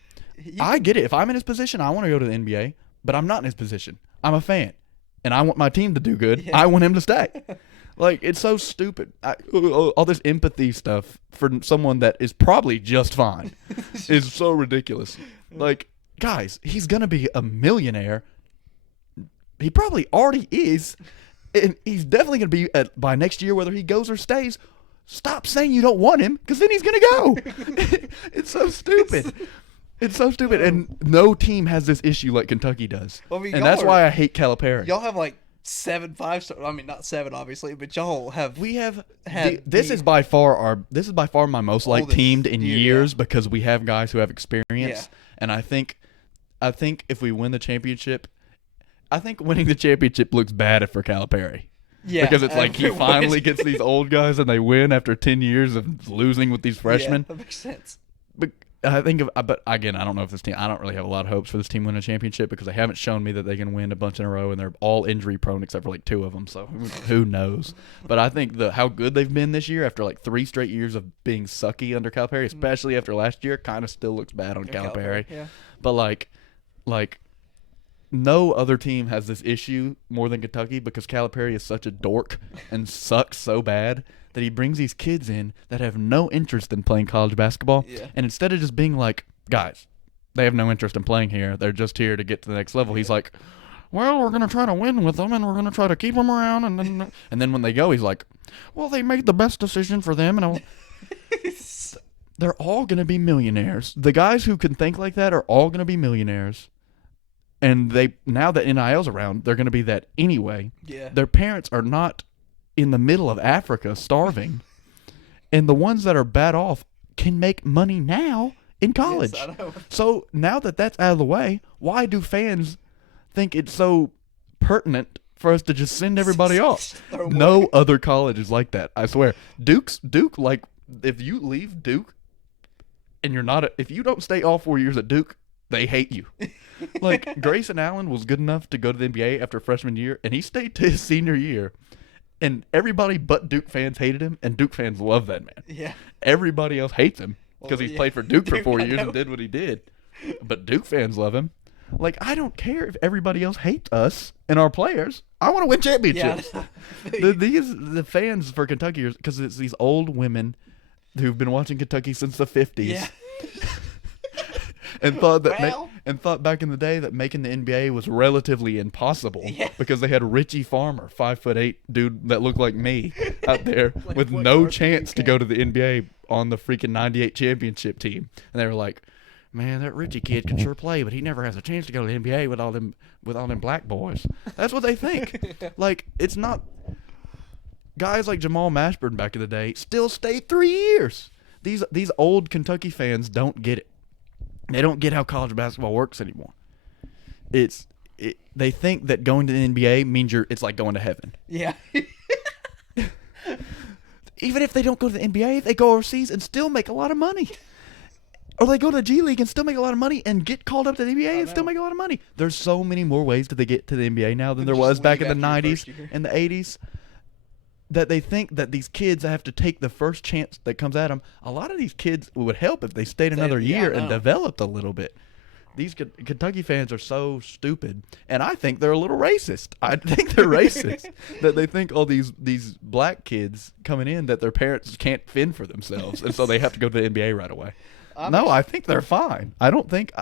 I get it. If I'm in his position, I want to go to the NBA, but I'm not in his position. I'm a fan, and I want my team to do good. Yeah. I want him to stay. Like, it's so stupid. All this empathy stuff for someone that is probably just fine is so ridiculous. Like, guys, he's going to be a millionaire. He probably already is, and he's definitely going to be by next year, whether he goes or stays. Stop saying you don't want him, because then he's going to go. It's so stupid. It's so stupid, and no team has this issue like Kentucky does. Well, I mean, and that's why I hate Calipari. Y'all have like 7 5-star. I mean, not 7 obviously, but y'all have. We have had. This is by far my most liked team in years because we have guys who have experience, and I think if we win the championship, I think winning the championship looks bad for Calipari. Yeah, because it's like he finally gets these old guys and they win after 10 years of losing with these freshmen. Yeah, that makes sense. But but again, I don't know if this team. I don't really have a lot of hopes for this team winning a championship because they haven't shown me that they can win a bunch in a row, and they're all injury prone except for like 2 of them. So who knows? But I think how good they've been this year after like 3 straight years of being sucky under Calipari, especially after last year, kind of still looks bad on Calipari. Yeah. But like. No other team has this issue more than Kentucky because Calipari is such a dork and sucks so bad that he brings these kids in that have no interest in playing college basketball. Yeah. And instead of just being like, guys, they have no interest in playing here. They're just here to get to the next level. He's like, well, we're going to try to win with them, and we're going to try to keep them around. And then when they go, he's like, well, they made the best decision for them. And they're all going to be millionaires. The guys who can think like that are all going to be millionaires. And now that NIL's around, they're going to be that anyway. Yeah. Their parents are not in the middle of Africa starving. And the ones that are bad off can make money now in college. Yes, I know. So now that that's out of the way, why do fans think it's so pertinent for us to just send everybody off? No other college is like that, I swear. Duke, like, if you leave Duke and if you don't stay all 4 years at Duke, they hate you. Like, Grayson Allen was good enough to go to the NBA after freshman year, and he stayed to his senior year. and everybody but Duke fans hated him, and Duke fans love that man. Yeah. Everybody else hates him because he's played for Duke for 4 I years know. and did what he did. But Duke fans love him. Like, I don't care if everybody else hates us and our players. I want to win championships. Yeah. The fans for Kentucky, because it's these old women who've been watching Kentucky since the 50s. Yeah. And thought that Well. thought back in the day that making the NBA was relatively impossible Yeah. because they had Richie Farmer, 5'8" dude that looked like me out there Like, with what no more chance can to you go to the NBA on the freaking '98 championship team, and they were like, "Man, that Richie kid can sure play, but he never has a chance to go to the NBA with all them black boys." That's what they think. Like, it's not. Guys like Jamal Mashburn back in the day still stayed 3 years. These old Kentucky fans don't get it. They don't get how college basketball works anymore. They think that going to the NBA means it's like going to heaven. Yeah. Even if they don't go to the NBA, they go overseas and still make a lot of money. Or they go to the G League and still make a lot of money and get called up to the NBA and still make a lot of money. There's so many more ways to get to the NBA now than there was back in the 90s and the 80s. That they think that these kids have to take the first chance that comes at them. A lot of these kids would help if they stayed another year and developed a little bit. These Kentucky fans are so stupid, and I think they're a little racist. I think they're racist that they think all these black kids coming in that their parents can't fend for themselves, and so they have to go to the NBA right away. No, I think they're fine. I don't think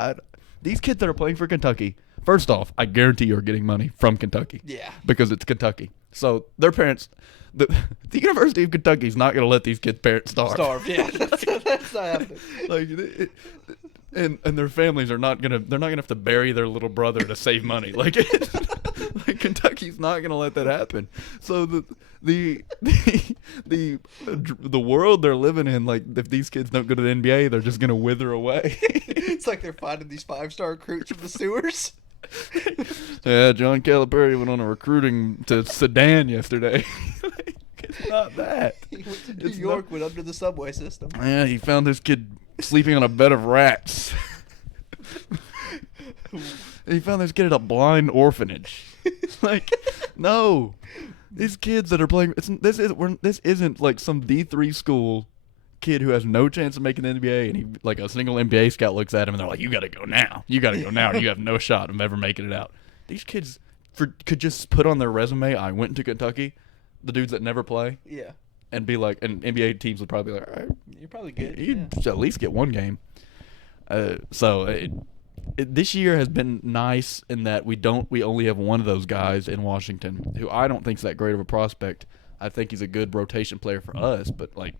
these kids that are playing for Kentucky. First off, I guarantee you're getting money from Kentucky. Yeah. Because it's Kentucky. So their parents, the University of Kentucky is not going to let these kids' parents starve. Yeah. That's not happening. Like, and their families are not gonna. They're not gonna have to bury their little brother to save money. Like, like Kentucky's not gonna let that happen. So the world they're living in, like, if these kids don't go to the NBA, they're just gonna wither away. It's like they're finding these 5-star recruits from the sewers. Yeah, Juwan Calipari went on a recruiting to Sedan yesterday. Like, it's not that. He went to New York, went under the subway system. Yeah, he found this kid sleeping on a bed of rats. He found this kid at a blind orphanage. Like, no, these kids that are playing. This isn't like some D3 school kid who has no chance of making the NBA, and he, like, a single NBA scout looks at him and they're like, "You got to go now. You got to go now. Or you have no shot of ever making it out." These kids could just put on their resume, "I went to Kentucky." The dudes that never play. Yeah. And be like, and NBA teams would probably be like, "All right, You're probably good. you should at least get one game." This year has been nice in that we only have one of those guys in Washington, who I don't think is that great of a prospect. I think he's a good rotation player for us, but, like,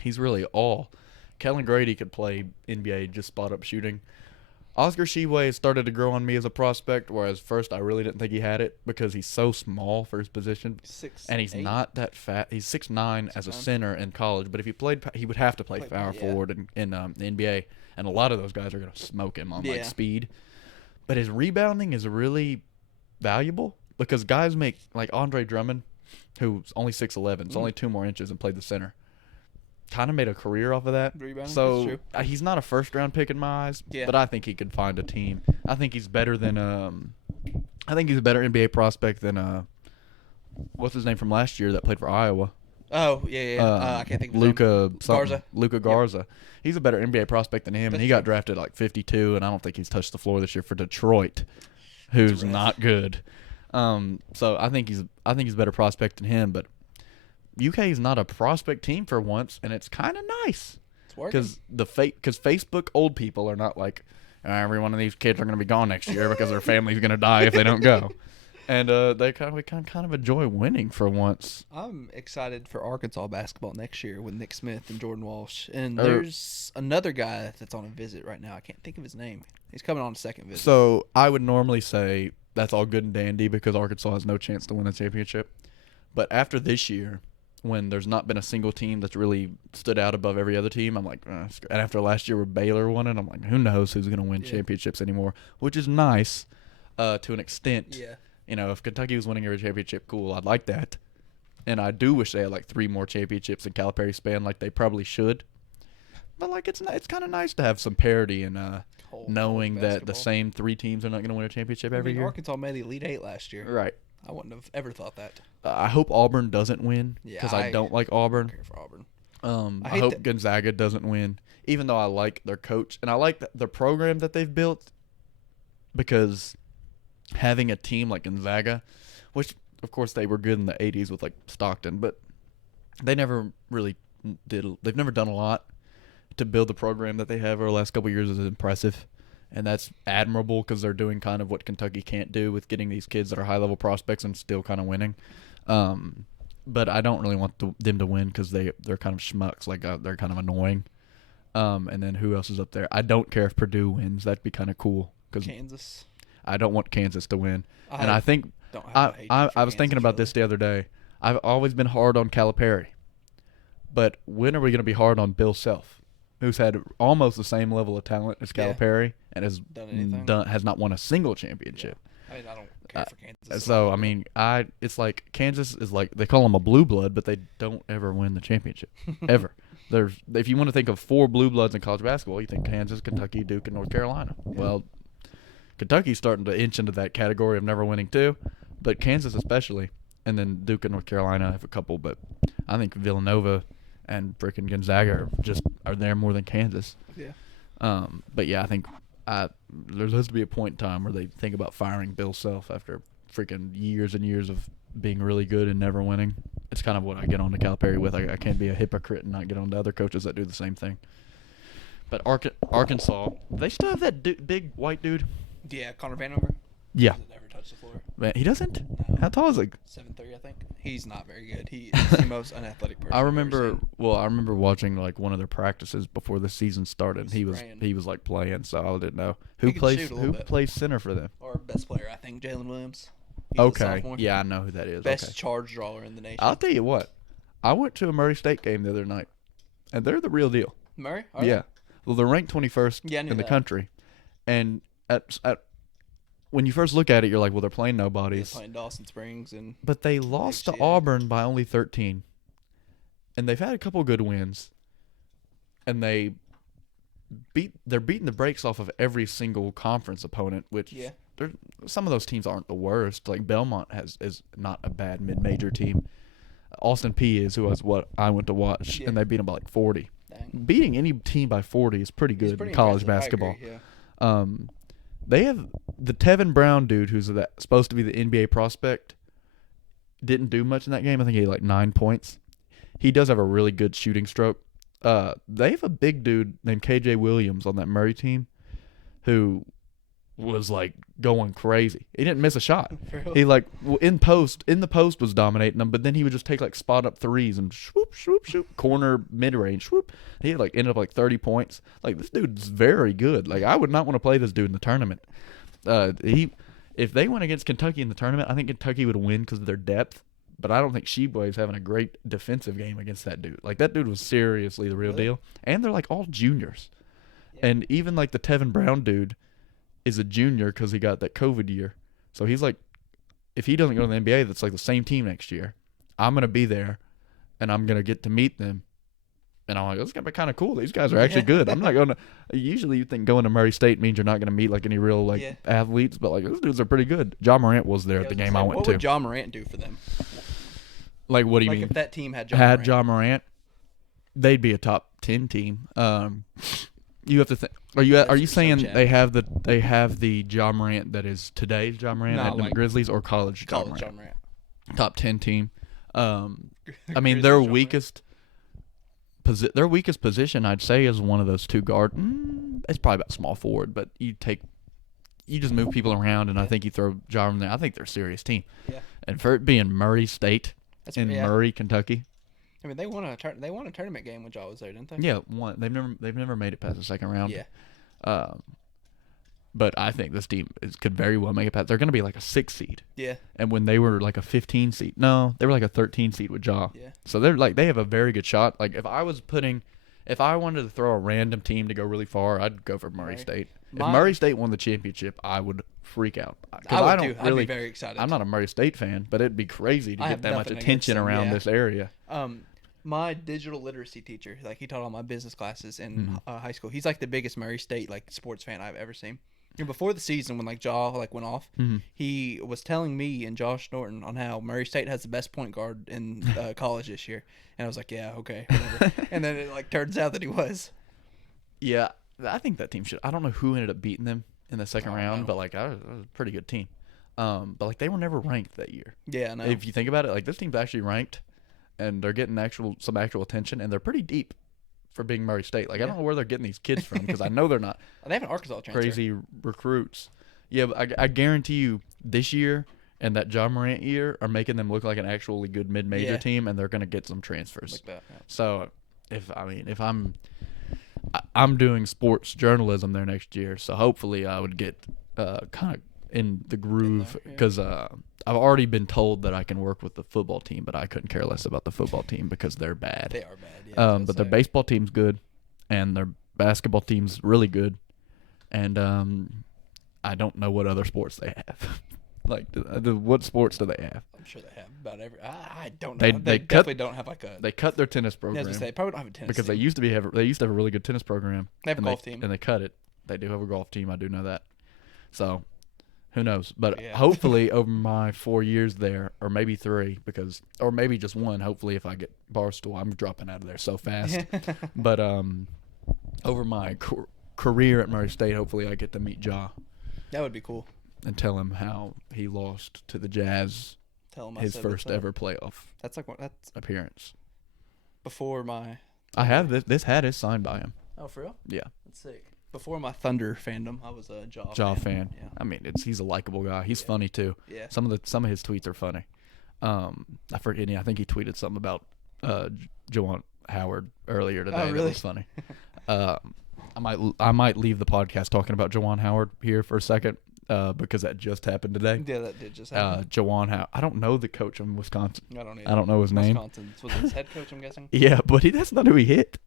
he's really all. Kellen Grady could play NBA just spot up shooting. Oscar Tshiebwe has started to grow on me as a prospect, whereas first I really didn't think he had it because he's so small for his position. 6'8". And he's not that fat. He's 6'9" as a center in college, but if he played, he would have to play power forward in the NBA, and a lot of those guys are going to smoke him on, like, speed. But his rebounding is really valuable because guys make, like Andre Drummond, who's only 6'11", it's only 2 more inches, and played the center. Kind of made a career off of that. Rebounding, so that's true. He's not a first-round pick in my eyes, but I think he could find a team. I think he's better than I think he's a better NBA prospect than what's his name from last year that played for Iowa. Oh yeah. I can't think of his name. Luka Garza. Yep. He's a better NBA prospect than him, and he got drafted like 52, and I don't think he's touched the floor this year for Detroit, who's not good. So I think he's a better prospect than him, but UK is not a prospect team for once, and it's kind of nice because Facebook old people are not like, every one of these kids are going to be gone next year because their family's going to die if they don't go, and we kind of enjoy winning for once. I'm excited for Arkansas basketball next year with Nick Smith and Jordan Walsh, and there's another guy that's on a visit right now. I can't think of his name. He's coming on a second visit. So I would normally say that's all good and dandy because Arkansas has no chance to win a championship, but after this year, when there's not been a single team that's really stood out above every other team, I'm like, and after last year where Baylor won it, I'm like, who knows who's going to win championships anymore, which is nice to an extent. Yeah. You know, if Kentucky was winning every championship, cool, I'd like that. And I do wish they had like 3 more championships in Calipari span like they probably should. But, like, it's kind of nice to have some parity and knowing that the same 3 teams are not going to win a championship every year. Arkansas made the Elite 8 last year. Right. I wouldn't have ever thought that. I hope Auburn doesn't win Yeah, because I don't like Auburn. care for Auburn. I hope Gonzaga doesn't win, even though I like their coach and I like the program that they've built, because having a team like Gonzaga, which of course they were good in the 80s with like Stockton, but they never really they've never done a lot to build the program that they have over the last couple of years is impressive. And that's admirable because they're doing kind of what Kentucky can't do with getting these kids that are high-level prospects and still kind of winning. But I don't really want them to win because they're kind of schmucks. Like they're kind of annoying. And then who else is up there? I don't care if Purdue wins. That'd be kind of cool. Cause Kansas. I don't want Kansas to win. I was thinking about this the other day. I've always been hard on Calipari. But when are we going to be hard on Bill Self, who's had almost the same level of talent as Calipari and has not won a single championship? Yeah. I don't care for Kansas. So I mean, it's like Kansas is like they call them a blue blood, but they don't ever win the championship ever. If you want to think of 4 blue bloods in college basketball, you think Kansas, Kentucky, Duke, and North Carolina. Yeah. Well, Kentucky's starting to inch into that category of never winning too, but Kansas especially, and then Duke and North Carolina have a couple, but I think Villanova and freaking Gonzaga are there more than Kansas. Yeah. But yeah, I think there has to be a point in time where they think about firing Bill Self after freaking years and years of being really good and never winning. It's kind of what I get on to Calipari with. I can't be a hypocrite and not get on to other coaches that do the same thing. But Arkansas, they still have that big white dude. Yeah, Connor Vanover. Yeah. Doesn't ever touch the floor. Man, he doesn't? No. How tall is he? 7'3", I think. He's not very good. He is the most unathletic person I remember watching like one of their practices before the season started. He was like playing, so I didn't know who plays center for them. Our best player, I think, Jalen Williams. He's okay, yeah, I know who that is. Best charge drawer in the nation. I'll tell you what, I went to a Murray State game the other night, and they're the real deal. Murray? Yeah. Well, they're ranked 21st in the country, and at when you first look at it, you're like, well, they're playing nobodies. They're playing Dawson Springs but they lost to Auburn by only 13, and they've had a couple good wins, and they're beating the brakes off of every single conference opponent, which some of those teams aren't the worst. Like Belmont is not a bad mid-major team. Austin P is, who was what I went to watch, and they beat them by like 40. Dang. Beating any team by 40 is pretty good in college basketball. I agree, they have the Tevin Brown dude, who's supposed to be the NBA prospect, didn't do much in that game. I think he had like 9 points. He does have a really good shooting stroke. They have a big dude named KJ Williams on that Murray team who was like going crazy. He didn't miss a shot. Really? He like in the post was dominating them, but then he would just take like spot up threes and swoop, swoop, swoop, corner, mid range, swoop. He had like ended up like 30 points. Like this dude's very good. Like I would not want to play this dude in the tournament. If they went against Kentucky in the tournament, I think Kentucky would win because of their depth. But I don't think Sheboy's having a great defensive game against that dude. Like that dude was seriously the real deal. And they're like all juniors. Yeah. And even like the Tevin Brown dude is a junior because he got that COVID year. So he's like, if he doesn't go to the NBA, that's like the same team next year. I'm going to be there, and I'm going to get to meet them. And I'm like, this is going to be kind of cool. These guys are actually good. I'm not going to – usually you think going to Murray State means you're not going to meet like any real like athletes, but like those dudes are pretty good. Ja Morant was there at the game I went to. What would Ja Morant do for them? Like what do you mean? Like if that team had Ja Morant, they'd be a top 10 team. You have to think. Are you saying they have the Ja Morant that is today's Ja Morant at the Grizzlies or college Ja Morant? Top 10 team. I mean their weakest position I'd say is one of those two guard. It's probably about small forward, but you just move people around, and I think you throw Ja in there. I think they're a serious team. Yeah. And for it being Murray State Murray, Kentucky. I mean, they won a tournament game when Ja was there, didn't they? Yeah, one. They've never made it past the second round. Yeah. But I think this team could very well make it past. They're going to be like a 6 seed. Yeah. And when they were like a 15 seed, no, they were like a 13 seed with Ja. Yeah. So they have a very good shot. Like if I wanted to throw a random team to go really far, I'd go for Murray State. If Murray State won the championship, I would freak out. I'd be very excited. I'm not a Murray State fan, but it'd be crazy to get that much attention around this area. My digital literacy teacher, like he taught all my business classes in high school. He's like the biggest Murray State like sports fan I've ever seen. And before the season, when like Jaw like went off, Mhm. he was telling me and Josh Norton on how Murray State has the best point guard in college this year, and I was like, yeah, okay, whatever. And then it like turns out that he was. Yeah, I think that team should. I don't know who ended up beating them in the second I don't round, know. but like that was a pretty good team. But like they were never ranked that year. Yeah, I know. If you think about it, like this team's actually ranked, and they're getting some actual attention, and they're pretty deep for being Murray State. Like I don't know where they're getting these kids from because I know they're not They have an Arkansas transfer. crazy recruits. Yeah, but I guarantee you this year and that John Morant year are making them look like an actually good mid-major Yeah. team, and they're going to get some transfers. Like that. Yeah. So if I'm doing sports journalism there next year, so hopefully I would get kind of in the groove because I've already been told that I can work with the football team, but I couldn't care less about the football team because they're bad. They are bad. Yeah, But their baseball team's good, and their basketball team's really good, and I don't know what other sports they have. Like, what sports do they have? I'm sure they have about every. I don't know. They definitely don't have like a. They cut their tennis I was program gonna say, they probably don't have a tennis because team. they used to have a really good tennis program. They have a and golf team. and they cut it. They do have a golf team. I do know that. So, who knows? But Yeah. hopefully, over my 4 years there, or maybe 3, or maybe just 1. Hopefully, if I get Barstool, I'm dropping out of there so fast. But over my career at Murray State, hopefully, I get to meet Ja That would be cool. and tell him how he lost to the Jazz Tell him his first ever playoff That's like that's appearance. before my. I have this hat is signed by him. Oh, for real? Yeah. That's sick. Before my Thunder fandom, I was a Ja fan. Yeah. I mean, he's a likable guy. He's funny too. Yeah. Some of his tweets are funny. I forget. I think he tweeted something about Juwan Howard earlier today. Oh, really? That was funny. I might leave the podcast talking about Juwan Howard here for a second because that just happened today. Yeah, that did just happen. Juwan Howard. I don't know the coach in Wisconsin. I don't either. I don't know his name. Wisconsin was his head coach, I'm guessing. Yeah, but that's not who he hit.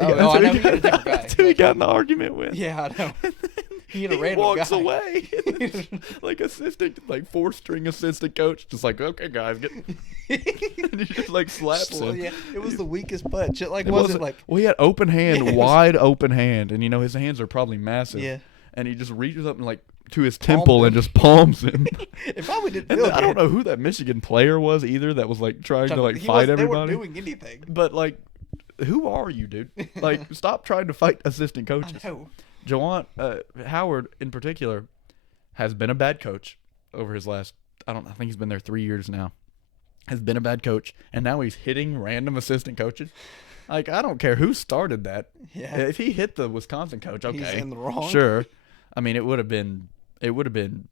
Oh, no, I know he hit a different guy. That's who he got in the argument with. Yeah, I know. He hit a He random walks guy. away. Like like 4-string assistant coach, just like, okay, guys, get. And he just like slaps him. Yeah, it was the weakest punch. It like It wasn't like. Well, he had open hand, Yeah, it was- wide open hand, and his hands are probably massive. Yeah. And he just reaches up and like to his Palmed temple him. and just palms him. It probably didn't And feel I don't good. know who that Michigan player was either that was like trying to like He fight wasn't- everybody. They weren't doing anything. But like, who are you, dude? Like, stop trying to fight assistant I coaches. know. Juwan Howard in particular has been a bad coach over his last. I think he's been there 3 years now. Has been a bad coach, and now he's hitting random assistant coaches. Like, I don't care who started that. Yeah. If he hit the Wisconsin coach, okay, He's in the wrong. sure. I mean, it would have been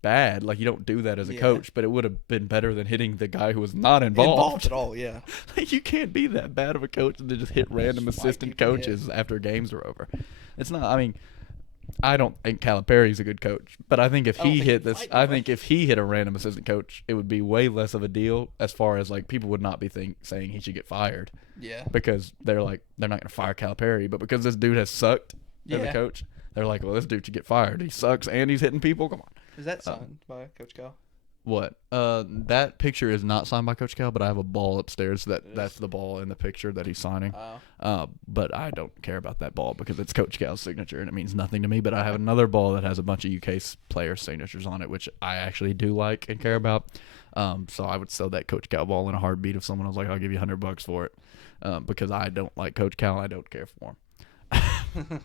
bad. Like, you don't do that as a Yeah. coach, but it would have been better than hitting the guy who was not involved. At all, yeah. Like, you can't be that bad of a coach and then just hit random Just assistant wipe people, yeah. coaches after games are over. It's not. I mean, I don't think Calipari's a good coach, but I think if I don't he think hit he'd this, fight I anybody. think if he hit a random assistant coach, it would be way less of a deal as far as like people would not be saying he should get fired Yeah. because they're not going to fire Calipari, but because this dude has sucked as a Yeah. coach, they're like, well, this dude should get fired. He sucks and he's hitting people. Come on. Is that signed by Coach Cal? What? That picture is not signed by Coach Cal, but I have a ball upstairs It that's the ball in the picture that he's signing. Oh. But I don't care about that ball because it's Coach Cal's signature and it means nothing to me. But I have another ball that has a bunch of UK players' signatures on it, which I actually do like and care about. So I would sell that Coach Cal ball in a heartbeat if someone was like, "I'll give you $100 for it," because I don't like Coach Cal. I don't care for him.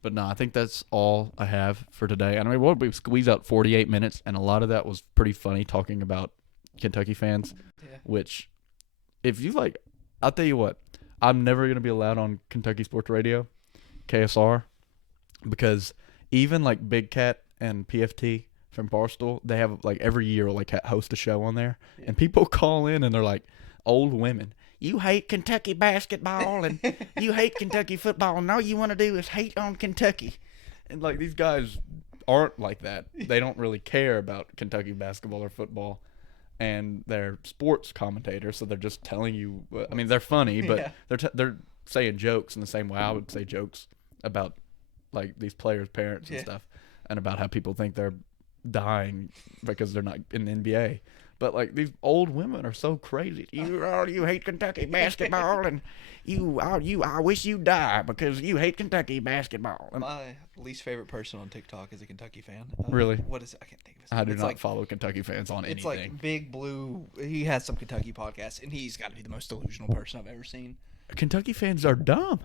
But no, I think that's all I have for today. I mean, we squeezed out 48 minutes, and a lot of that was pretty funny talking about Kentucky fans. Yeah. Which, if you like, I'll tell you what, I'm never going to be allowed on Kentucky Sports Radio, KSR, because even like Big Cat and PFT from Barstool, they have like every year like host a show on there, and people call in and they're like old women. You hate Kentucky basketball and you hate Kentucky football, and all you want to do is hate on Kentucky. And like these guys aren't like that. They don't really care about Kentucky basketball or football. And they're sports commentators, so they're just telling you. I mean, they're funny, but Yeah. they're saying jokes in the same way I would say jokes about like these players' parents and Yeah. stuff, and about how people think they're dying because they're not in the NBA. But like these old women are so crazy. You hate Kentucky basketball, and I wish you die because you hate Kentucky basketball. My least favorite person on TikTok is a Kentucky fan. Really? What is it? I can't think of his name. I do It's not like, follow Kentucky fans on It's anything. like Big Blue. He has some Kentucky podcasts, and he's got to be the most delusional person I've ever seen. Kentucky fans are dumb,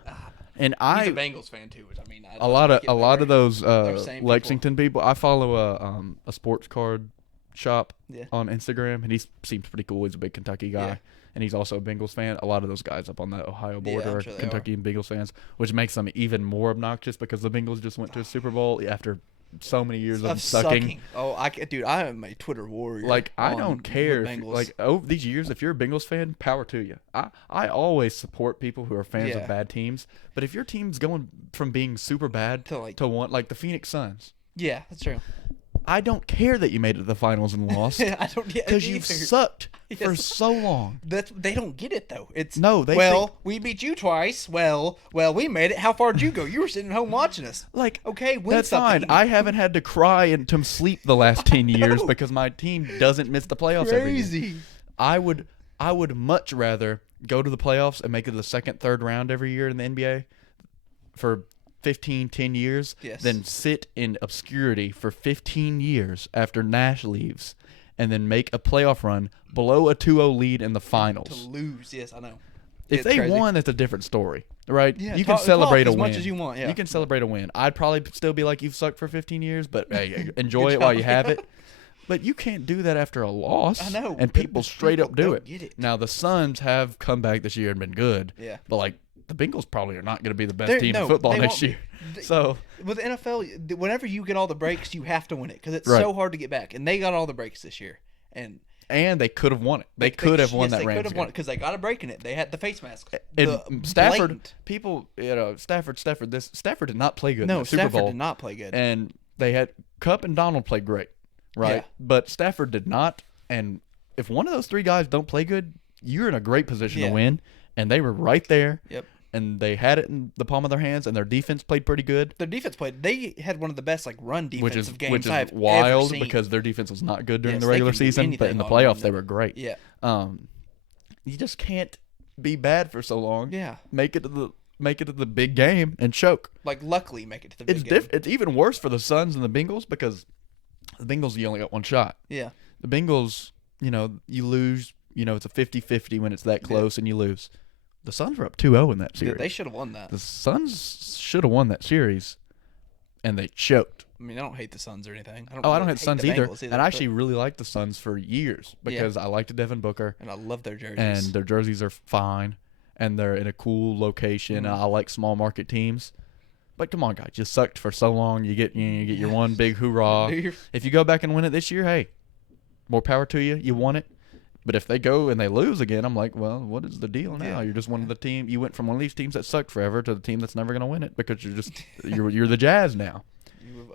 and He's a Bengals fan too, which I mean, a lot of those same Lexington people. I follow a sports card shop Yeah. on Instagram, and he seems pretty cool. He's a big Kentucky guy, Yeah. and he's also a Bengals fan. A lot of those guys up on the Ohio border I'm are sure they Kentucky and Bengals fans, which makes them even more obnoxious because the Bengals just went to a Super Bowl after so many years of sucking. Oh, dude, I am a Twitter warrior. Like, I on don't care. the If, Bengals. like, over these years, if you're a Bengals fan, power to you. I always support people who are fans Yeah. of bad teams. But if your team's going from being super bad To, one, like the Phoenix Suns, yeah, that's true. I don't care that you made it to the finals and lost I don't get because you've sucked for Yes. so long. They don't get it though. It's No, they we beat you twice. Well, we made it. How far did you go? You were sitting at home watching us. Like, Okay, win that's something. fine. I haven't had to cry and to sleep the last 10 years know. because my team doesn't miss the playoffs every year. Crazy. I would much rather go to the playoffs and make it to the second, third round every year in the NBA for 10 years Yes. than sit in obscurity for 15 years after Nash leaves and then make a playoff run below a 2-0 lead in the To finals. lose, yes, I know. If It's they crazy. won, that's a different story, right? Yeah, you can talk celebrate a as win. much as you want, yeah. You can celebrate a win. I'd probably still be like, you've sucked for 15 years, but hey, enjoy Good it while job. you have it. But you can't do that after a loss. I know. And people straight up do don't it. get it. Now, the Suns have come back this year and been good. Yeah. But, like, the Bengals probably are not going to be the best They're- team no, in football they next won't year. be. So, With the NFL, whenever you get all the breaks, you have to win it because it's Right. so hard to get back. And they got all the breaks this year, and they could have won it. They could have won that They Rams could have game. won it because they got a break in it. They had the face masks. And The Stafford, blatant- people, Stafford did not play good in No, the Super Stafford Bowl. did not play good. And they had Cup and Donald played great, right? Yeah. But Stafford did not. And if one of those three guys don't play good, you're in a great position Yeah. to win. And they were right there. Yep. And they had it in the palm of their hands, and their defense played pretty good, Their defense played. They had one of the best run defensive games which I've is ever wild seen. because their defense was not good during Yes, the they regular can do season, but anything in the on playoffs one. they were great. Yeah. You just can't be bad for so long. Yeah. Make it to the big game and choke. Like, luckily make it to the big It's game. It's even worse for the Suns and the Bengals because the Bengals, you only got one shot. Yeah. The Bengals, you lose. It's a 50-50 when it's that close and you lose. The Suns were up 2-0 in that Yeah, series. they should have won that. The Suns should have won that series, and they choked. I mean, I don't hate the Suns or anything. I I really don't hate the Suns the either. Bengals And I actually really liked the Suns for years because I liked Devin Booker, and I love their jerseys. and their jerseys are fine, and they're in a cool location. Mm-hmm. I like small market teams. But come on, guys, you sucked for so long. You get your one big hoorah. If you go back and win it this year, hey, more power to you. You won it. But if they go and they lose again, I'm like, well, what is the deal now? Yeah. You're just one of the team. You went from one of these teams that sucked forever to the team that's never going to win it because you're the Jazz now.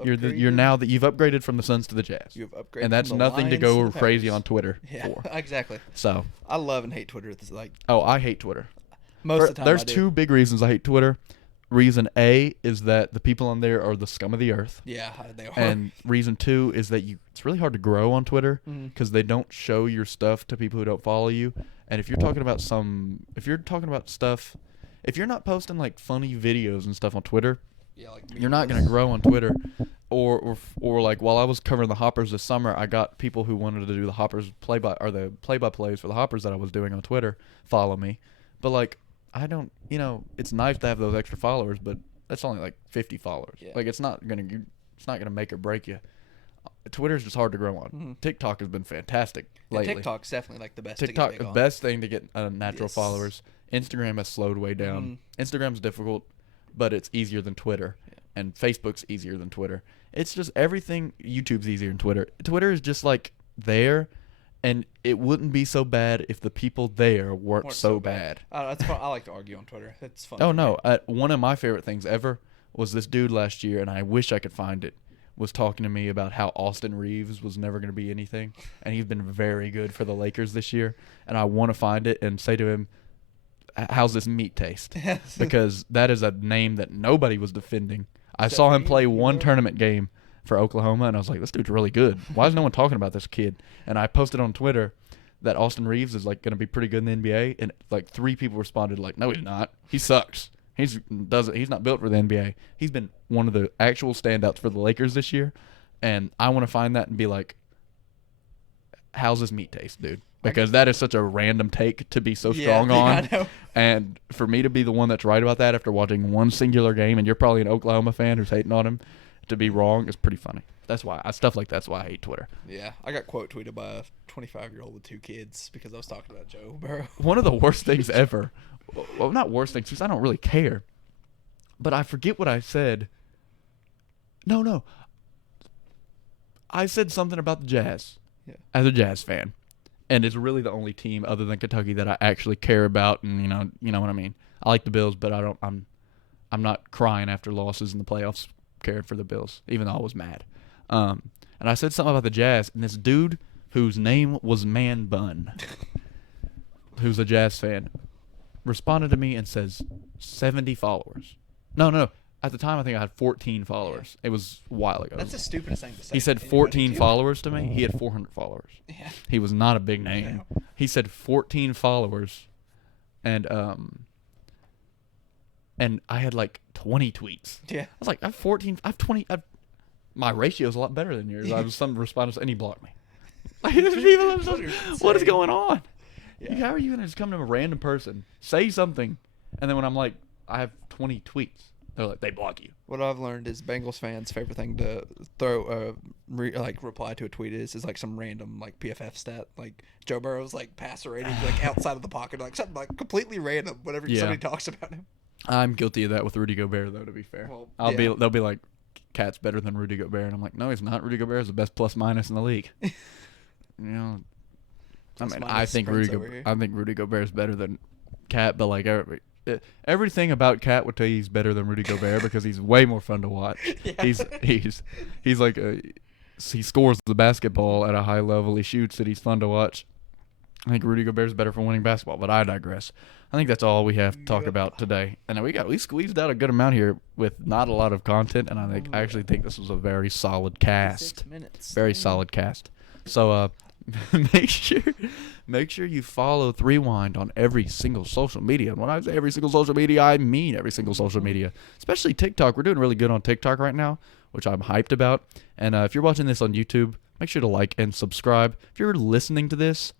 You're now that you've upgraded from the Suns to the Jazz. You have upgraded And that's from the nothing to Lions go to the crazy Packers. on Twitter Yeah, for. exactly. So, I love and hate Twitter. It's like I hate Twitter. most of the time. There's I do. two big reasons I hate Twitter. Reason A is that the people on there are the scum of the earth. Yeah, they are. And reason two is that it's really hard to grow on Twitter Mm-hmm. because they don't show your stuff to people who don't follow you. And if you're talking about if you're not posting like funny videos and stuff on Twitter, yeah, like you're not going to grow on Twitter. Or like while I was covering the Hoppers this summer, I got people who wanted to do the Hoppers the play-by-plays for the Hoppers that I was doing on Twitter follow me. But like I don't, it's nice to have those extra followers, but that's only like 50 followers. Yeah. Like it's not gonna make or break you. Twitter's just hard to grow on. Mm-hmm. TikTok has been fantastic lately. TikTok's definitely like the best. TikTok, to get the big on. best thing to get natural Yes. followers. Instagram has slowed way down. Instagram's difficult, but it's easier than Twitter, and Facebook's easier than Twitter. It's just everything. YouTube's easier than Twitter. Twitter is just like there, and it wouldn't be so bad if the people there weren't so bad. That's fun. I like to argue on Twitter. It's fun. Oh for no! me. One of my favorite things ever was this dude last year, and I wish I could find it. Was talking to me about how Austin Reeves was never going to be anything, and he's been very good for the Lakers this year. And I want to find it and say to him, "How's this meat taste?" Because that is a name that nobody was defending. I saw him play one tournament game for Oklahoma, and I was like, this dude's really good. Why is no one talking about this kid? And I posted on Twitter that Austin Reeves is like going to be pretty good in the NBA, and like 3 people responded like, no, he's not. He sucks. He's not built for the NBA. He's been one of the actual standouts for the Lakers this year, and I want to find that and be like, how's this meat taste, dude? Because that is such a random take to be so strong on. I know. And for me to be the one that's right about that after watching one singular game, and you're probably an Oklahoma fan who's hating on him, to be wrong is pretty funny. That's why stuff like that's why I hate Twitter. Yeah, I got quote tweeted by a 25-year-old with 2 kids because I was talking about Joe Burrow. One of the worst things ever. Well, not worst things, because I don't really care. But I forget what I said. No. I said something about the Jazz as a Jazz fan. And it's really the only team other than Kentucky that I actually care about, and you know what I mean. I like the Bills, but I'm not crying after losses in the playoffs caring for the Bills, even though I was mad. And I said something about the Jazz, and this dude whose name was Man Bun, who's a Jazz fan, responded to me and says 70 followers. No. At the time, I think I had 14 followers. It was a while ago. That's the stupidest thing to say. He said 14 followers to me. He had 400 followers. Yeah. He was not a big name. No. He said 14 followers, and I had like 20 tweets. Yeah. I was like, I have 14. I have 20. My ratio is a lot better than yours. I was some responders, and he blocked me. Like, what is going on? Yeah. How are you gonna just come to a random person, say something, and then when I'm like, I have 20 tweets. They're like, they block you. What I've learned is Bengals fans' favorite thing to throw, reply to a tweet is like some random like PFF stat, like Joe Burrow's like passer rating, like outside of the pocket, like something like completely random. Whenever somebody talks about him, I'm guilty of that with Rudy Gobert, though. To be fair, well, they'll be like, Cat's better than Rudy Gobert, and I'm like, no, he's not. Rudy Gobert is the best plus minus in the league. I think Rudy Gobert is better than Cat, but like everything about Cat would tell you he's better than Rudy Gobert because he's way more fun to watch. Yeah. He's like he scores the basketball at a high level. He shoots it. He's fun to watch. I think Rudy Gobert's better for winning basketball, but I digress. I think that's all we have to talk about today. And we squeezed out a good amount here with not a lot of content, and I actually think this was a very solid cast. 6 minutes. Very solid cast. So make sure you follow Threewind on every single social media. And when I say every single social media, I mean every single social media, especially TikTok. We're doing really good on TikTok right now, which I'm hyped about. And if you're watching this on YouTube, make sure to like and subscribe. If you're listening to this,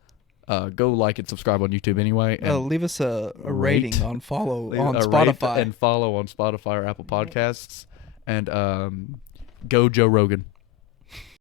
go like and subscribe on YouTube anyway. And leave us a rating on follow on Spotify. And follow on Spotify or Apple Podcasts. And go Joe Rogan.